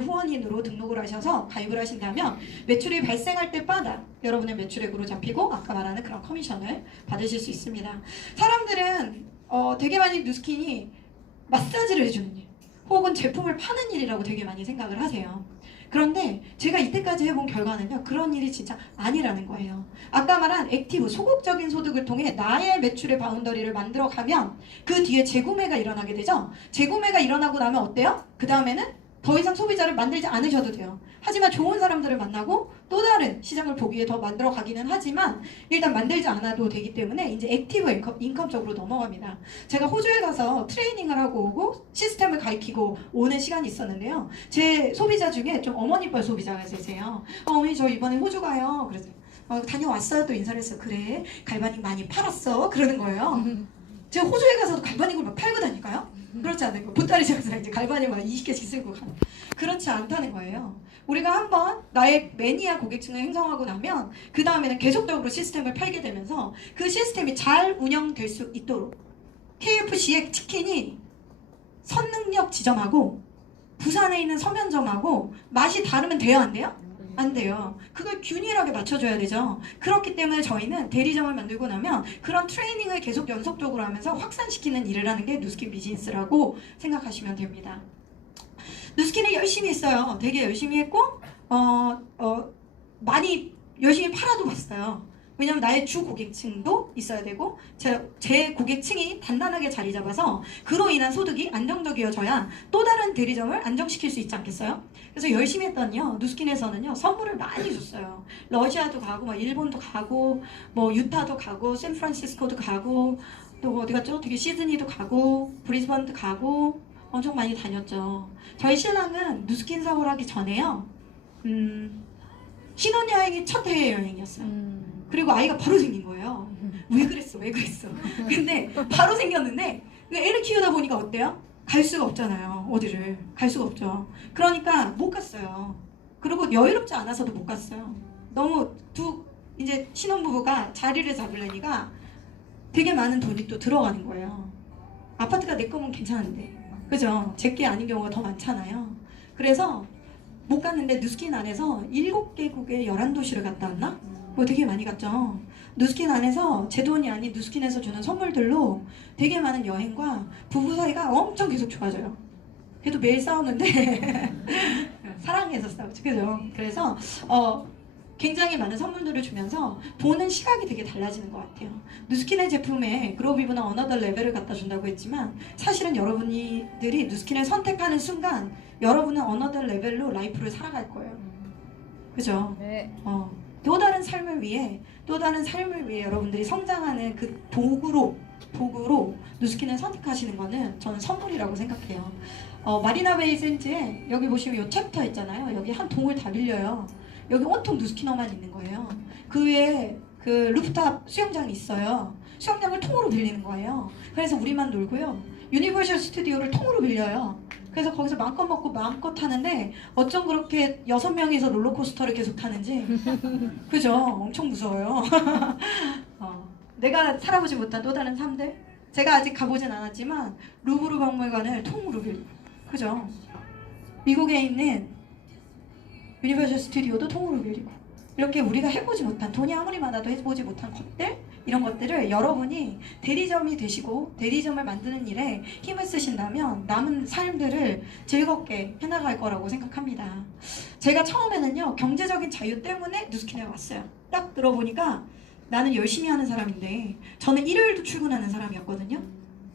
후원인으로 등록을 하셔서 가입을 하신다면 매출이 발생할 때마다 여러분의 매출액으로 잡히고 아까 말하는 그런 커미션을 받으실 수 있습니다. 사람들은 되게 많이 누스킨이 마사지를 해주는 일 혹은 제품을 파는 일이라고 되게 많이 생각을 하세요. 그런데 제가 이때까지 해본 결과는요, 그런 일이 진짜 아니라는 거예요. 아까 말한 액티브, 소극적인 소득을 통해 나의 매출의 바운더리를 만들어가면 그 뒤에 재구매가 일어나게 되죠. 재구매가 일어나고 나면 어때요? 그 다음에는 더 이상 소비자를 만들지 않으셔도 돼요. 하지만 좋은 사람들을 만나고 또 다른 시장을 보기에 더 만들어 가기는 하지만 일단 만들지 않아도 되기 때문에 이제 액티브 인컴 쪽으로 넘어갑니다. 제가 호주에 가서 트레이닝을 하고 오고 시스템을 가르치고 오는 시간이 있었는데요. 제 소비자 중에 좀 어머니뻘 소비자가 계세요. 어머니 저 이번에 호주 가요. 그래서 다녀왔어요. 또 인사를 했어요. 그래 갈바닉 많이 팔았어. 그러는 거예요. 제가 호주에 가서도 갈바닉을 막 팔고 다니까요. 그렇지 않은 거. 보따리 장사 이제 갈바닉 막 20개씩 쓰고 가는. 그렇지 않다는 거예요. 우리가 한번 나의 매니아 고객층을 형성하고 나면 그 다음에는 계속적으로 시스템을 팔게 되면서 그 시스템이 잘 운영될 수 있도록 KFC의 치킨이 선능력 지점하고 부산에 있는 서면점하고 맛이 다르면 돼요, 안 돼요? 안 돼요. 그걸 균일하게 맞춰줘야 되죠. 그렇기 때문에 저희는 대리점을 만들고 나면 그런 트레이닝을 계속 연속적으로 하면서 확산시키는 일을 하는 게 누스킨 비즈니스라고 생각하시면 됩니다. 누스킨은 열심히 했어요. 되게 열심히 했고 많이 열심히 팔아도 봤어요. 왜냐면 나의 주 고객층도 있어야 되고 제 고객층이 단단하게 자리 잡아서 그로 인한 소득이 안정적이어져야 또 다른 대리점을 안정시킬 수 있지 않겠어요? 그래서 열심히 했더니요, 누스킨에서는요 선물을 많이 줬어요. 러시아도 가고 막 일본도 가고 뭐 유타도 가고 샌프란시스코도 가고 또 어디 갔죠? 되게 시드니도 가고 브리즈번도 가고 엄청 많이 다녔죠. 저희 신랑은 누스킨 사업을 하기 전에요 신혼여행이 첫 해외여행이었어요. 그리고 아이가 바로 생긴 거예요. 왜 그랬어? 근데 바로 생겼는데 애를 키우다 보니까 어때요? 갈 수가 없잖아요. 어디를 갈 수가 없죠. 그러니까 못 갔어요. 그리고 여유롭지 않아서도 못 갔어요. 너무 이제 신혼부부가 자리를 잡으려니까 되게 많은 돈이 또 들어가는 거예요. 아파트가 내 거면 괜찮은데, 그죠? 제게 아닌 경우가 더 많잖아요. 그래서 못 갔는데 누스킨 안에서 7개국에 11도시를 갔다 왔나? 뭐 되게 많이 갔죠. 누스킨 안에서 제 돈이 아닌 누스킨에서 주는 선물들로 되게 많은 여행과 부부 사이가 엄청 계속 좋아져요. 그래도 매일 싸우는데 사랑해서 싸우죠. 그죠? 그래서 굉장히 많은 선물들을 주면서 보는 시각이 되게 달라지는 것 같아요. 누스킨의 제품에 그로비브나 어너더 레벨을 갖다 준다고 했지만 사실은 여러분들이 누스킨을 선택하는 순간 여러분은 어너더 레벨로 라이프를 살아갈 거예요. 그죠? 네. 또 다른 삶을 위해 여러분들이 성장하는 그 도구로 누스킨을 선택하시는 거는 저는 선물이라고 생각해요. 마리나 베이 샌즈에 여기 보시면 이 챕터 있잖아요. 여기 한 동을 다 빌려요. 여기 온통 누스키너만 있는 거예요. 그 위에 그 루프탑 수영장이 있어요. 수영장을 통으로 빌리는 거예요. 그래서 우리만 놀고요. 유니버셜 스튜디오를 통으로 빌려요. 그래서 거기서 마음껏 먹고 마음껏 타는데 어쩜 그렇게 6명이서 롤러코스터를 계속 타는지 그죠? 엄청 무서워요. 내가 살아보지 못한 또 다른 삶들, 제가 아직 가보진 않았지만 루브르 박물관을 통으로 빌리고, 그죠? 미국에 있는 유니버셜 스튜디오도 통으로 빌리고, 이렇게 우리가 해보지 못한, 돈이 아무리 많아도 해보지 못한 것들, 이런 것들을 여러분이 대리점이 되시고 대리점을 만드는 일에 힘을 쓰신다면 남은 삶들을 즐겁게 해나갈 거라고 생각합니다. 제가 처음에는요, 경제적인 자유 때문에 누스킨에 왔어요. 딱 들어보니까 나는 열심히 하는 사람인데, 저는 일요일도 출근하는 사람이었거든요.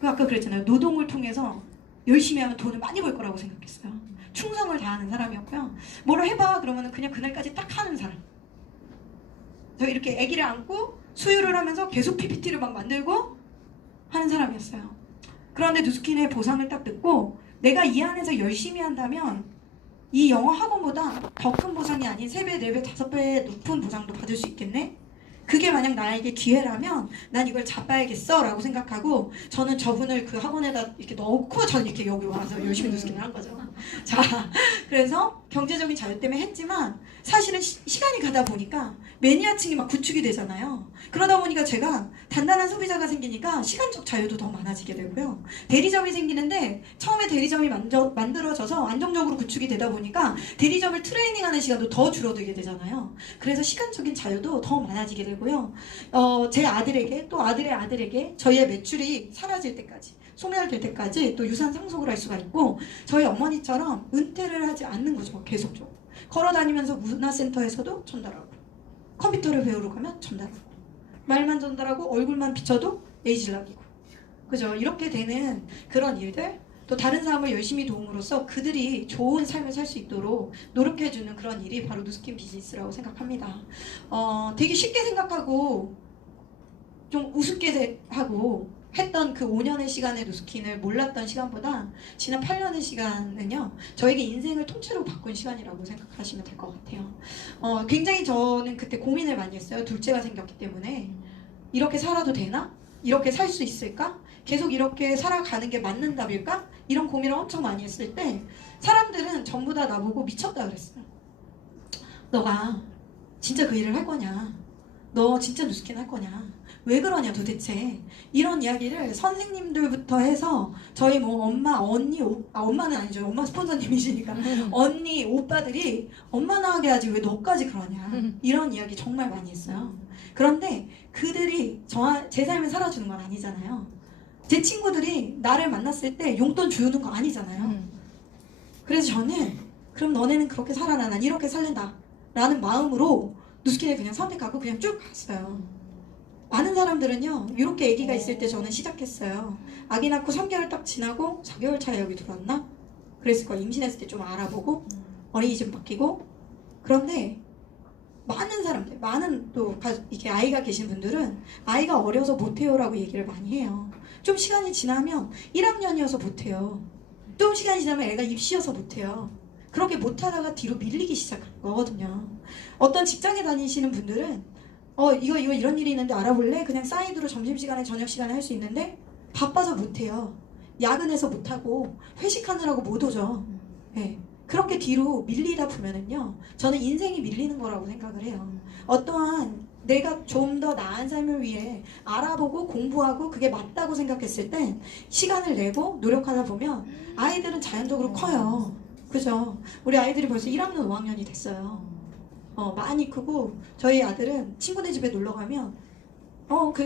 아까 그랬잖아요. 노동을 통해서 열심히 하면 돈을 많이 벌 거라고 생각했어요. 충성을 다하는 사람이었고요. 뭐를 해봐 그러면 그냥 그날까지 딱 하는 사람. 저 이렇게 아기를 안고 수유를 하면서 계속 PPT를 막 만들고 하는 사람이었어요. 그런데 누스킨의 보상을 딱 듣고 내가 이 안에서 열심히 한다면 이 영어 학원보다 더 큰 보상이 아닌 3배, 4배, 5배의 높은 보상도 받을 수 있겠네? 그게 만약 나에게 기회라면 난 이걸 잡아야겠어 라고 생각하고 저는 저분을 그 학원에다 이렇게 넣고 저는 이렇게 여기 와서 열심히 누스킨을 한 거죠. 자, 그래서 경제적인 자유 때문에 했지만 사실은 시간이 가다 보니까 매니아층이 막 구축이 되잖아요. 그러다 보니까 제가 단단한 소비자가 생기니까 시간적 자유도 더 많아지게 되고요. 대리점이 생기는데 처음에 대리점이 만들어져서 안정적으로 구축이 되다 보니까 대리점을 트레이닝하는 시간도 더 줄어들게 되잖아요. 그래서 시간적인 자유도 더 많아지게 되고요. 제 아들에게 또 아들의 아들에게 저희의 매출이 사라질 때까지, 소멸될 때까지 또 유산 상속을 할 수가 있고, 저희 어머니처럼 은퇴를 하지 않는 거죠. 계속적으로 걸어다니면서 문화센터에서도 전달하고, 컴퓨터를 배우러 가면 전달하고, 말만 전달하고 얼굴만 비춰도 에이질락이고, 그죠? 이렇게 되는 그런 일들, 또 다른 사람을 열심히 도움으로써 그들이 좋은 삶을 살 수 있도록 노력해주는 그런 일이 바로 누스킨 비즈니스라고 생각합니다. 되게 쉽게 생각하고 좀 우습게 하고 했던 그 5년의 시간의 누스킨을 몰랐던 시간보다 지난 8년의 시간은요, 저에게 인생을 통째로 바꾼 시간이라고 생각하시면 될 것 같아요. 굉장히 저는 그때 고민을 많이 했어요. 둘째가 생겼기 때문에 이렇게 살아도 되나? 이렇게 살 수 있을까? 계속 이렇게 살아가는 게 맞는 답일까? 이런 고민을 엄청 많이 했을 때 사람들은 전부 다 나보고 미쳤다 그랬어요. 너가 진짜 그 일을 할 거냐? 너 진짜 누스킨 할 거냐? 왜 그러냐 도대체? 이런 이야기를 선생님들부터 해서 저희 뭐 엄마, 언니, 엄마는 아니죠. 엄마 스폰서님이시니까 언니, 오빠들이 엄마나 하게 하지 왜 너까지 그러냐? 이런 이야기 정말 많이 했어요. 그런데 그들이 제 삶을 살아주는 건 아니잖아요. 제 친구들이 나를 만났을 때 용돈 주는 거 아니잖아요. 그래서 저는 그럼 너네는 그렇게 살아라, 난 이렇게 살린다 라는 마음으로 누스킨을 그냥 선택하고 그냥 쭉 갔어요. 많은 사람들은요 이렇게 아기가 있을 때 저는 시작했어요. 아기 낳고 3개월 딱 지나고 4개월 차에 여기 들어왔나? 그랬을 거예요. 임신했을 때 좀 알아보고 어린이집 바뀌고. 그런데 많은 사람들, 많은 또 이렇게 아이가 계신 분들은 아이가 어려서 못해요 라고 얘기를 많이 해요. 좀 시간이 지나면 1학년이어서 못해요. 좀 시간이 지나면 애가 입시여서 못해요. 그렇게 못하다가 뒤로 밀리기 시작하는 거거든요. 어떤 직장에 다니시는 분들은 이거 이런 일이 있는데 알아볼래? 그냥 사이드로 점심시간에 저녁시간에 할 수 있는데 바빠서 못해요. 야근해서 못하고 회식하느라고 못 오죠. 네. 그렇게 뒤로 밀리다 보면은요 저는 인생이 밀리는 거라고 생각을 해요. 어떠한 내가 좀 더 나은 삶을 위해 알아보고 공부하고 그게 맞다고 생각했을 땐 시간을 내고 노력하다 보면 아이들은 자연적으로 커요. 그죠? 우리 아이들이 벌써 1학년 5학년이 됐어요. 많이 크고 저희 아들은 친구네 집에 놀러 가면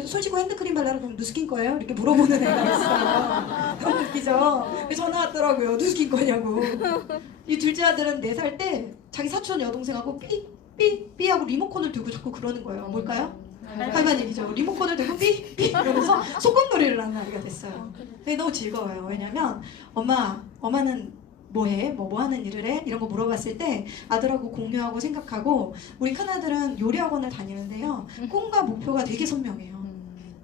손 씻고 핸드크림 발라라 그러면 누스킨 거예요? 이렇게 물어보는 애가 있어요. 너무 웃기죠? 전화 왔더라고요. 누스킨 거냐고. 이 둘째 아들은 4살 때 자기 사촌 여동생하고 삐 하고 리모컨을 들고 자꾸 그러는 거예요. 뭘까요? 할머니 얘기죠. 리모컨을 들고 삐 이러면서 소꿉놀이를 하는 아이가 됐어요. 근데 너무 즐거워요. 왜냐면 엄마는 뭐해? 뭐 하는 일을 해? 이런 거 물어봤을 때 아들하고 공유하고 생각하고. 우리 큰아들은 요리학원을 다니는데요 꿈과 목표가 되게 선명해요.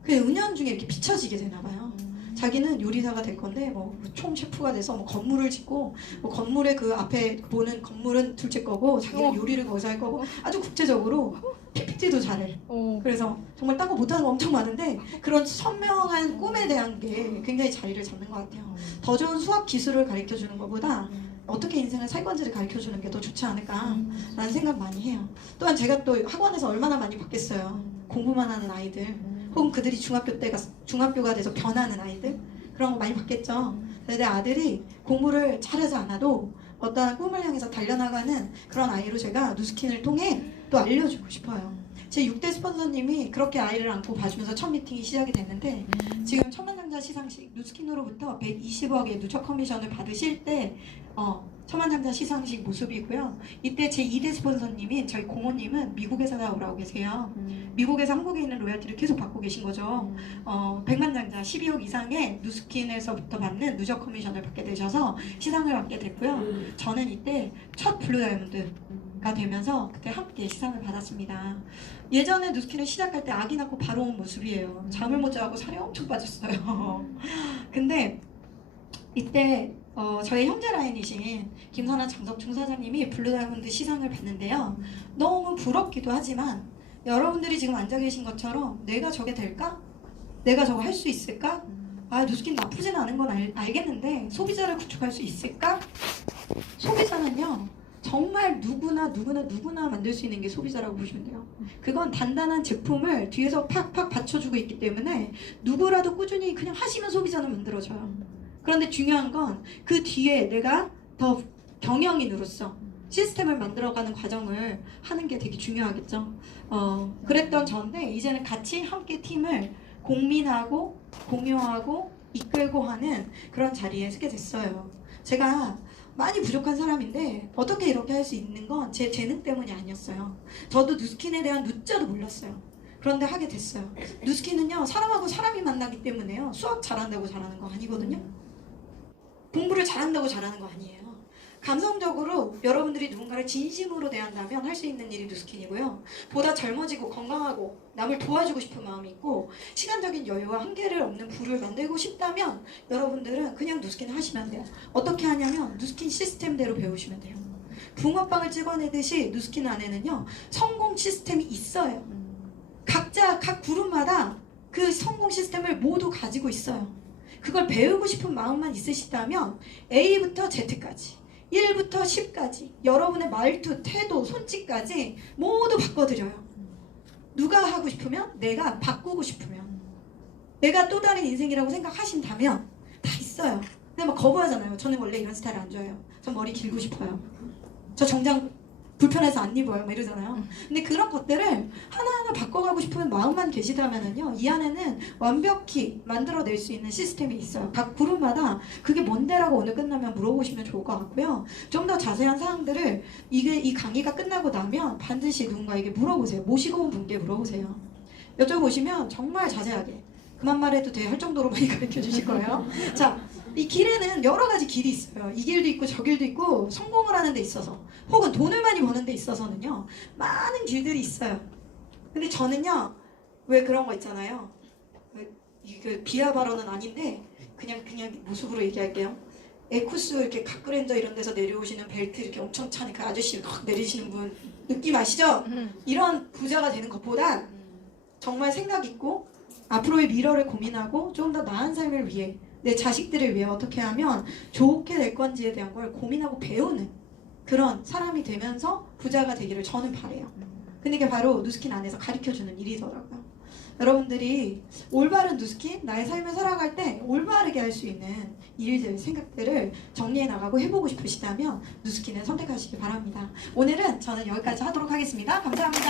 그게 은연중에 이렇게 비춰지게 되나 봐요. 자기는 요리사가 될 건데 뭐 총 셰프가 돼서 뭐 건물을 짓고 뭐 건물의 그 앞에 보는 건물은 둘째 거고 자기는 요리를 거기서 할 거고 아주 국제적으로 PPT도 잘해. 그래서 정말 딴 거 못하는 거 엄청 많은데 그런 선명한 꿈에 대한 게 굉장히 자리를 잡는 것 같아요. 더 좋은 수학 기술을 가르쳐주는 것보다 어떻게 인생을 살 건지를 가르쳐주는 게 더 좋지 않을까라는 생각 많이 해요. 또한 제가 또 학원에서 얼마나 많이 봤겠어요. 공부만 하는 아이들 혹은 그들이 중학교가 돼서 변하는 아이들 그런 거 많이 봤겠죠. 내 아들이 공부를 잘하지 않아도 어떠한 꿈을 향해서 달려나가는 그런 아이로 제가 누스킨을 통해 또 알려주고 싶어요. 제 6대 스폰서님이 그렇게 아이를 안고 봐주면서 첫 미팅이 시작이 됐는데 지금 천만장자 시상식 누스킨으로부터 120억의 누적 커미션을 받으실 때 천만장자 시상식 모습이고요. 이때 제 2대 스폰서님인 저희 고모님은 미국에서 나오라고 계세요. 미국에서 한국에 있는 로얄티를 계속 받고 계신 거죠. 100만장자 12억 이상의 누스킨에서부터 받는 누적 커미션을 받게 되셔서 시상을 받게 됐고요. 저는 이때 첫 블루 다이아몬드가 되면서 그때 함께 시상을 받았습니다. 예전에 누스킨을 시작할 때 아기 낳고 바로 온 모습이에요. 잠을 못 자고 살이 엄청 빠졌어요. 근데 이때 저희 형제 라인이신 김선아 장덕중 사장님이 블루다이아몬드 시상을 받는데요. 너무 부럽기도 하지만 여러분들이 지금 앉아 계신 것처럼 내가 저게 될까? 내가 저거 할 수 있을까? 누스킨 나쁘진 않은 건 알겠는데 소비자를 구축할 수 있을까? 소비자는요 정말 누구나 만들 수 있는 게 소비자라고 보시면 돼요. 그건 단단한 제품을 뒤에서 팍팍 받쳐주고 있기 때문에 누구라도 꾸준히 그냥 하시면 소비자는 만들어져요. 그런데 중요한 건 그 뒤에 내가 더 경영인으로서 시스템을 만들어가는 과정을 하는 게 되게 중요하겠죠. 그랬던 저인데 이제는 같이 함께 팀을 공민하고 공유하고 이끌고 하는 그런 자리에 서게 됐어요. 제가 많이 부족한 사람인데 어떻게 이렇게 할 수 있는 건 제 재능 때문이 아니었어요. 저도 누스킨에 대한 누자도 몰랐어요. 그런데 하게 됐어요. 누스킨은요 사람하고 사람이 만나기 때문에요 수학 잘한다고 잘하는 거 아니거든요. 공부를 잘한다고 잘하는 거 아니에요. 감성적으로 여러분들이 누군가를 진심으로 대한다면 할 수 있는 일이 누스킨이고요. 보다 젊어지고 건강하고 남을 도와주고 싶은 마음이 있고 시간적인 여유와 한계를 없는 부를 만들고 싶다면 여러분들은 그냥 누스킨을 하시면 돼요. 어떻게 하냐면 누스킨 시스템대로 배우시면 돼요. 붕어빵을 찍어내듯이 누스킨 안에는요 성공 시스템이 있어요. 각 그룹마다 그 성공 시스템을 모두 가지고 있어요. 그걸 배우고 싶은 마음만 있으시다면 A부터 Z까지 1부터 10까지 여러분의 말투, 태도, 손짓까지 모두 바꿔드려요. 누가 하고 싶으면, 내가 바꾸고 싶으면, 내가 또 다른 인생이라고 생각하신다면 다 있어요. 근데 막 거부하잖아요. 저는 원래 이런 스타일 안 좋아해요. 전 머리 길고 싶어요. 저 정장 불편해서 안 입어요. 막 이러잖아요. 근데 그런 것들을 하나하나 바꿔가고 싶은 마음만 계시다면은요, 이 안에는 완벽히 만들어낼 수 있는 시스템이 있어요. 각 그룹마다 그게 뭔데라고 오늘 끝나면 물어보시면 좋을 것 같고요. 좀 더 자세한 사항들을 이 강의가 끝나고 나면 반드시 누군가에게 물어보세요. 모시고 온 분께 물어보세요. 여쭤보시면 정말 자세하게 그만 말해도 돼 할 정도로 많이 가르쳐 주실 거예요. 자, 이 길에는 여러 가지 길이 있어요. 이 길도 있고 저 길도 있고, 성공을 하는 데 있어서 혹은 돈을 많이 버는 데 있어서는요, 많은 길들이 있어요. 근데 저는요, 왜 그런 거 있잖아요. 이거 비하 발언은 아닌데 그냥 모습으로 얘기할게요. 에쿠스 이렇게 갓그랜저 이런 데서 내려오시는 벨트 이렇게 엄청 차는 그 아저씨 확 내리시는 분 느낌 아시죠? 이런 부자가 되는 것보단 정말 생각 있고 앞으로의 미래를 고민하고 좀 더 나은 삶을 위해, 내 자식들을 위해 어떻게 하면 좋게 될 건지에 대한 걸 고민하고 배우는 그런 사람이 되면서 부자가 되기를 저는 바래요. 근데 이게 바로 누스킨 안에서 가르쳐주는 일이더라고요. 여러분들이 올바른 누스킨, 나의 삶을 살아갈 때 올바르게 할 수 있는 일들, 생각들을 정리해 나가고 해보고 싶으시다면 누스킨을 선택하시기 바랍니다. 오늘은 저는 여기까지 하도록 하겠습니다. 감사합니다.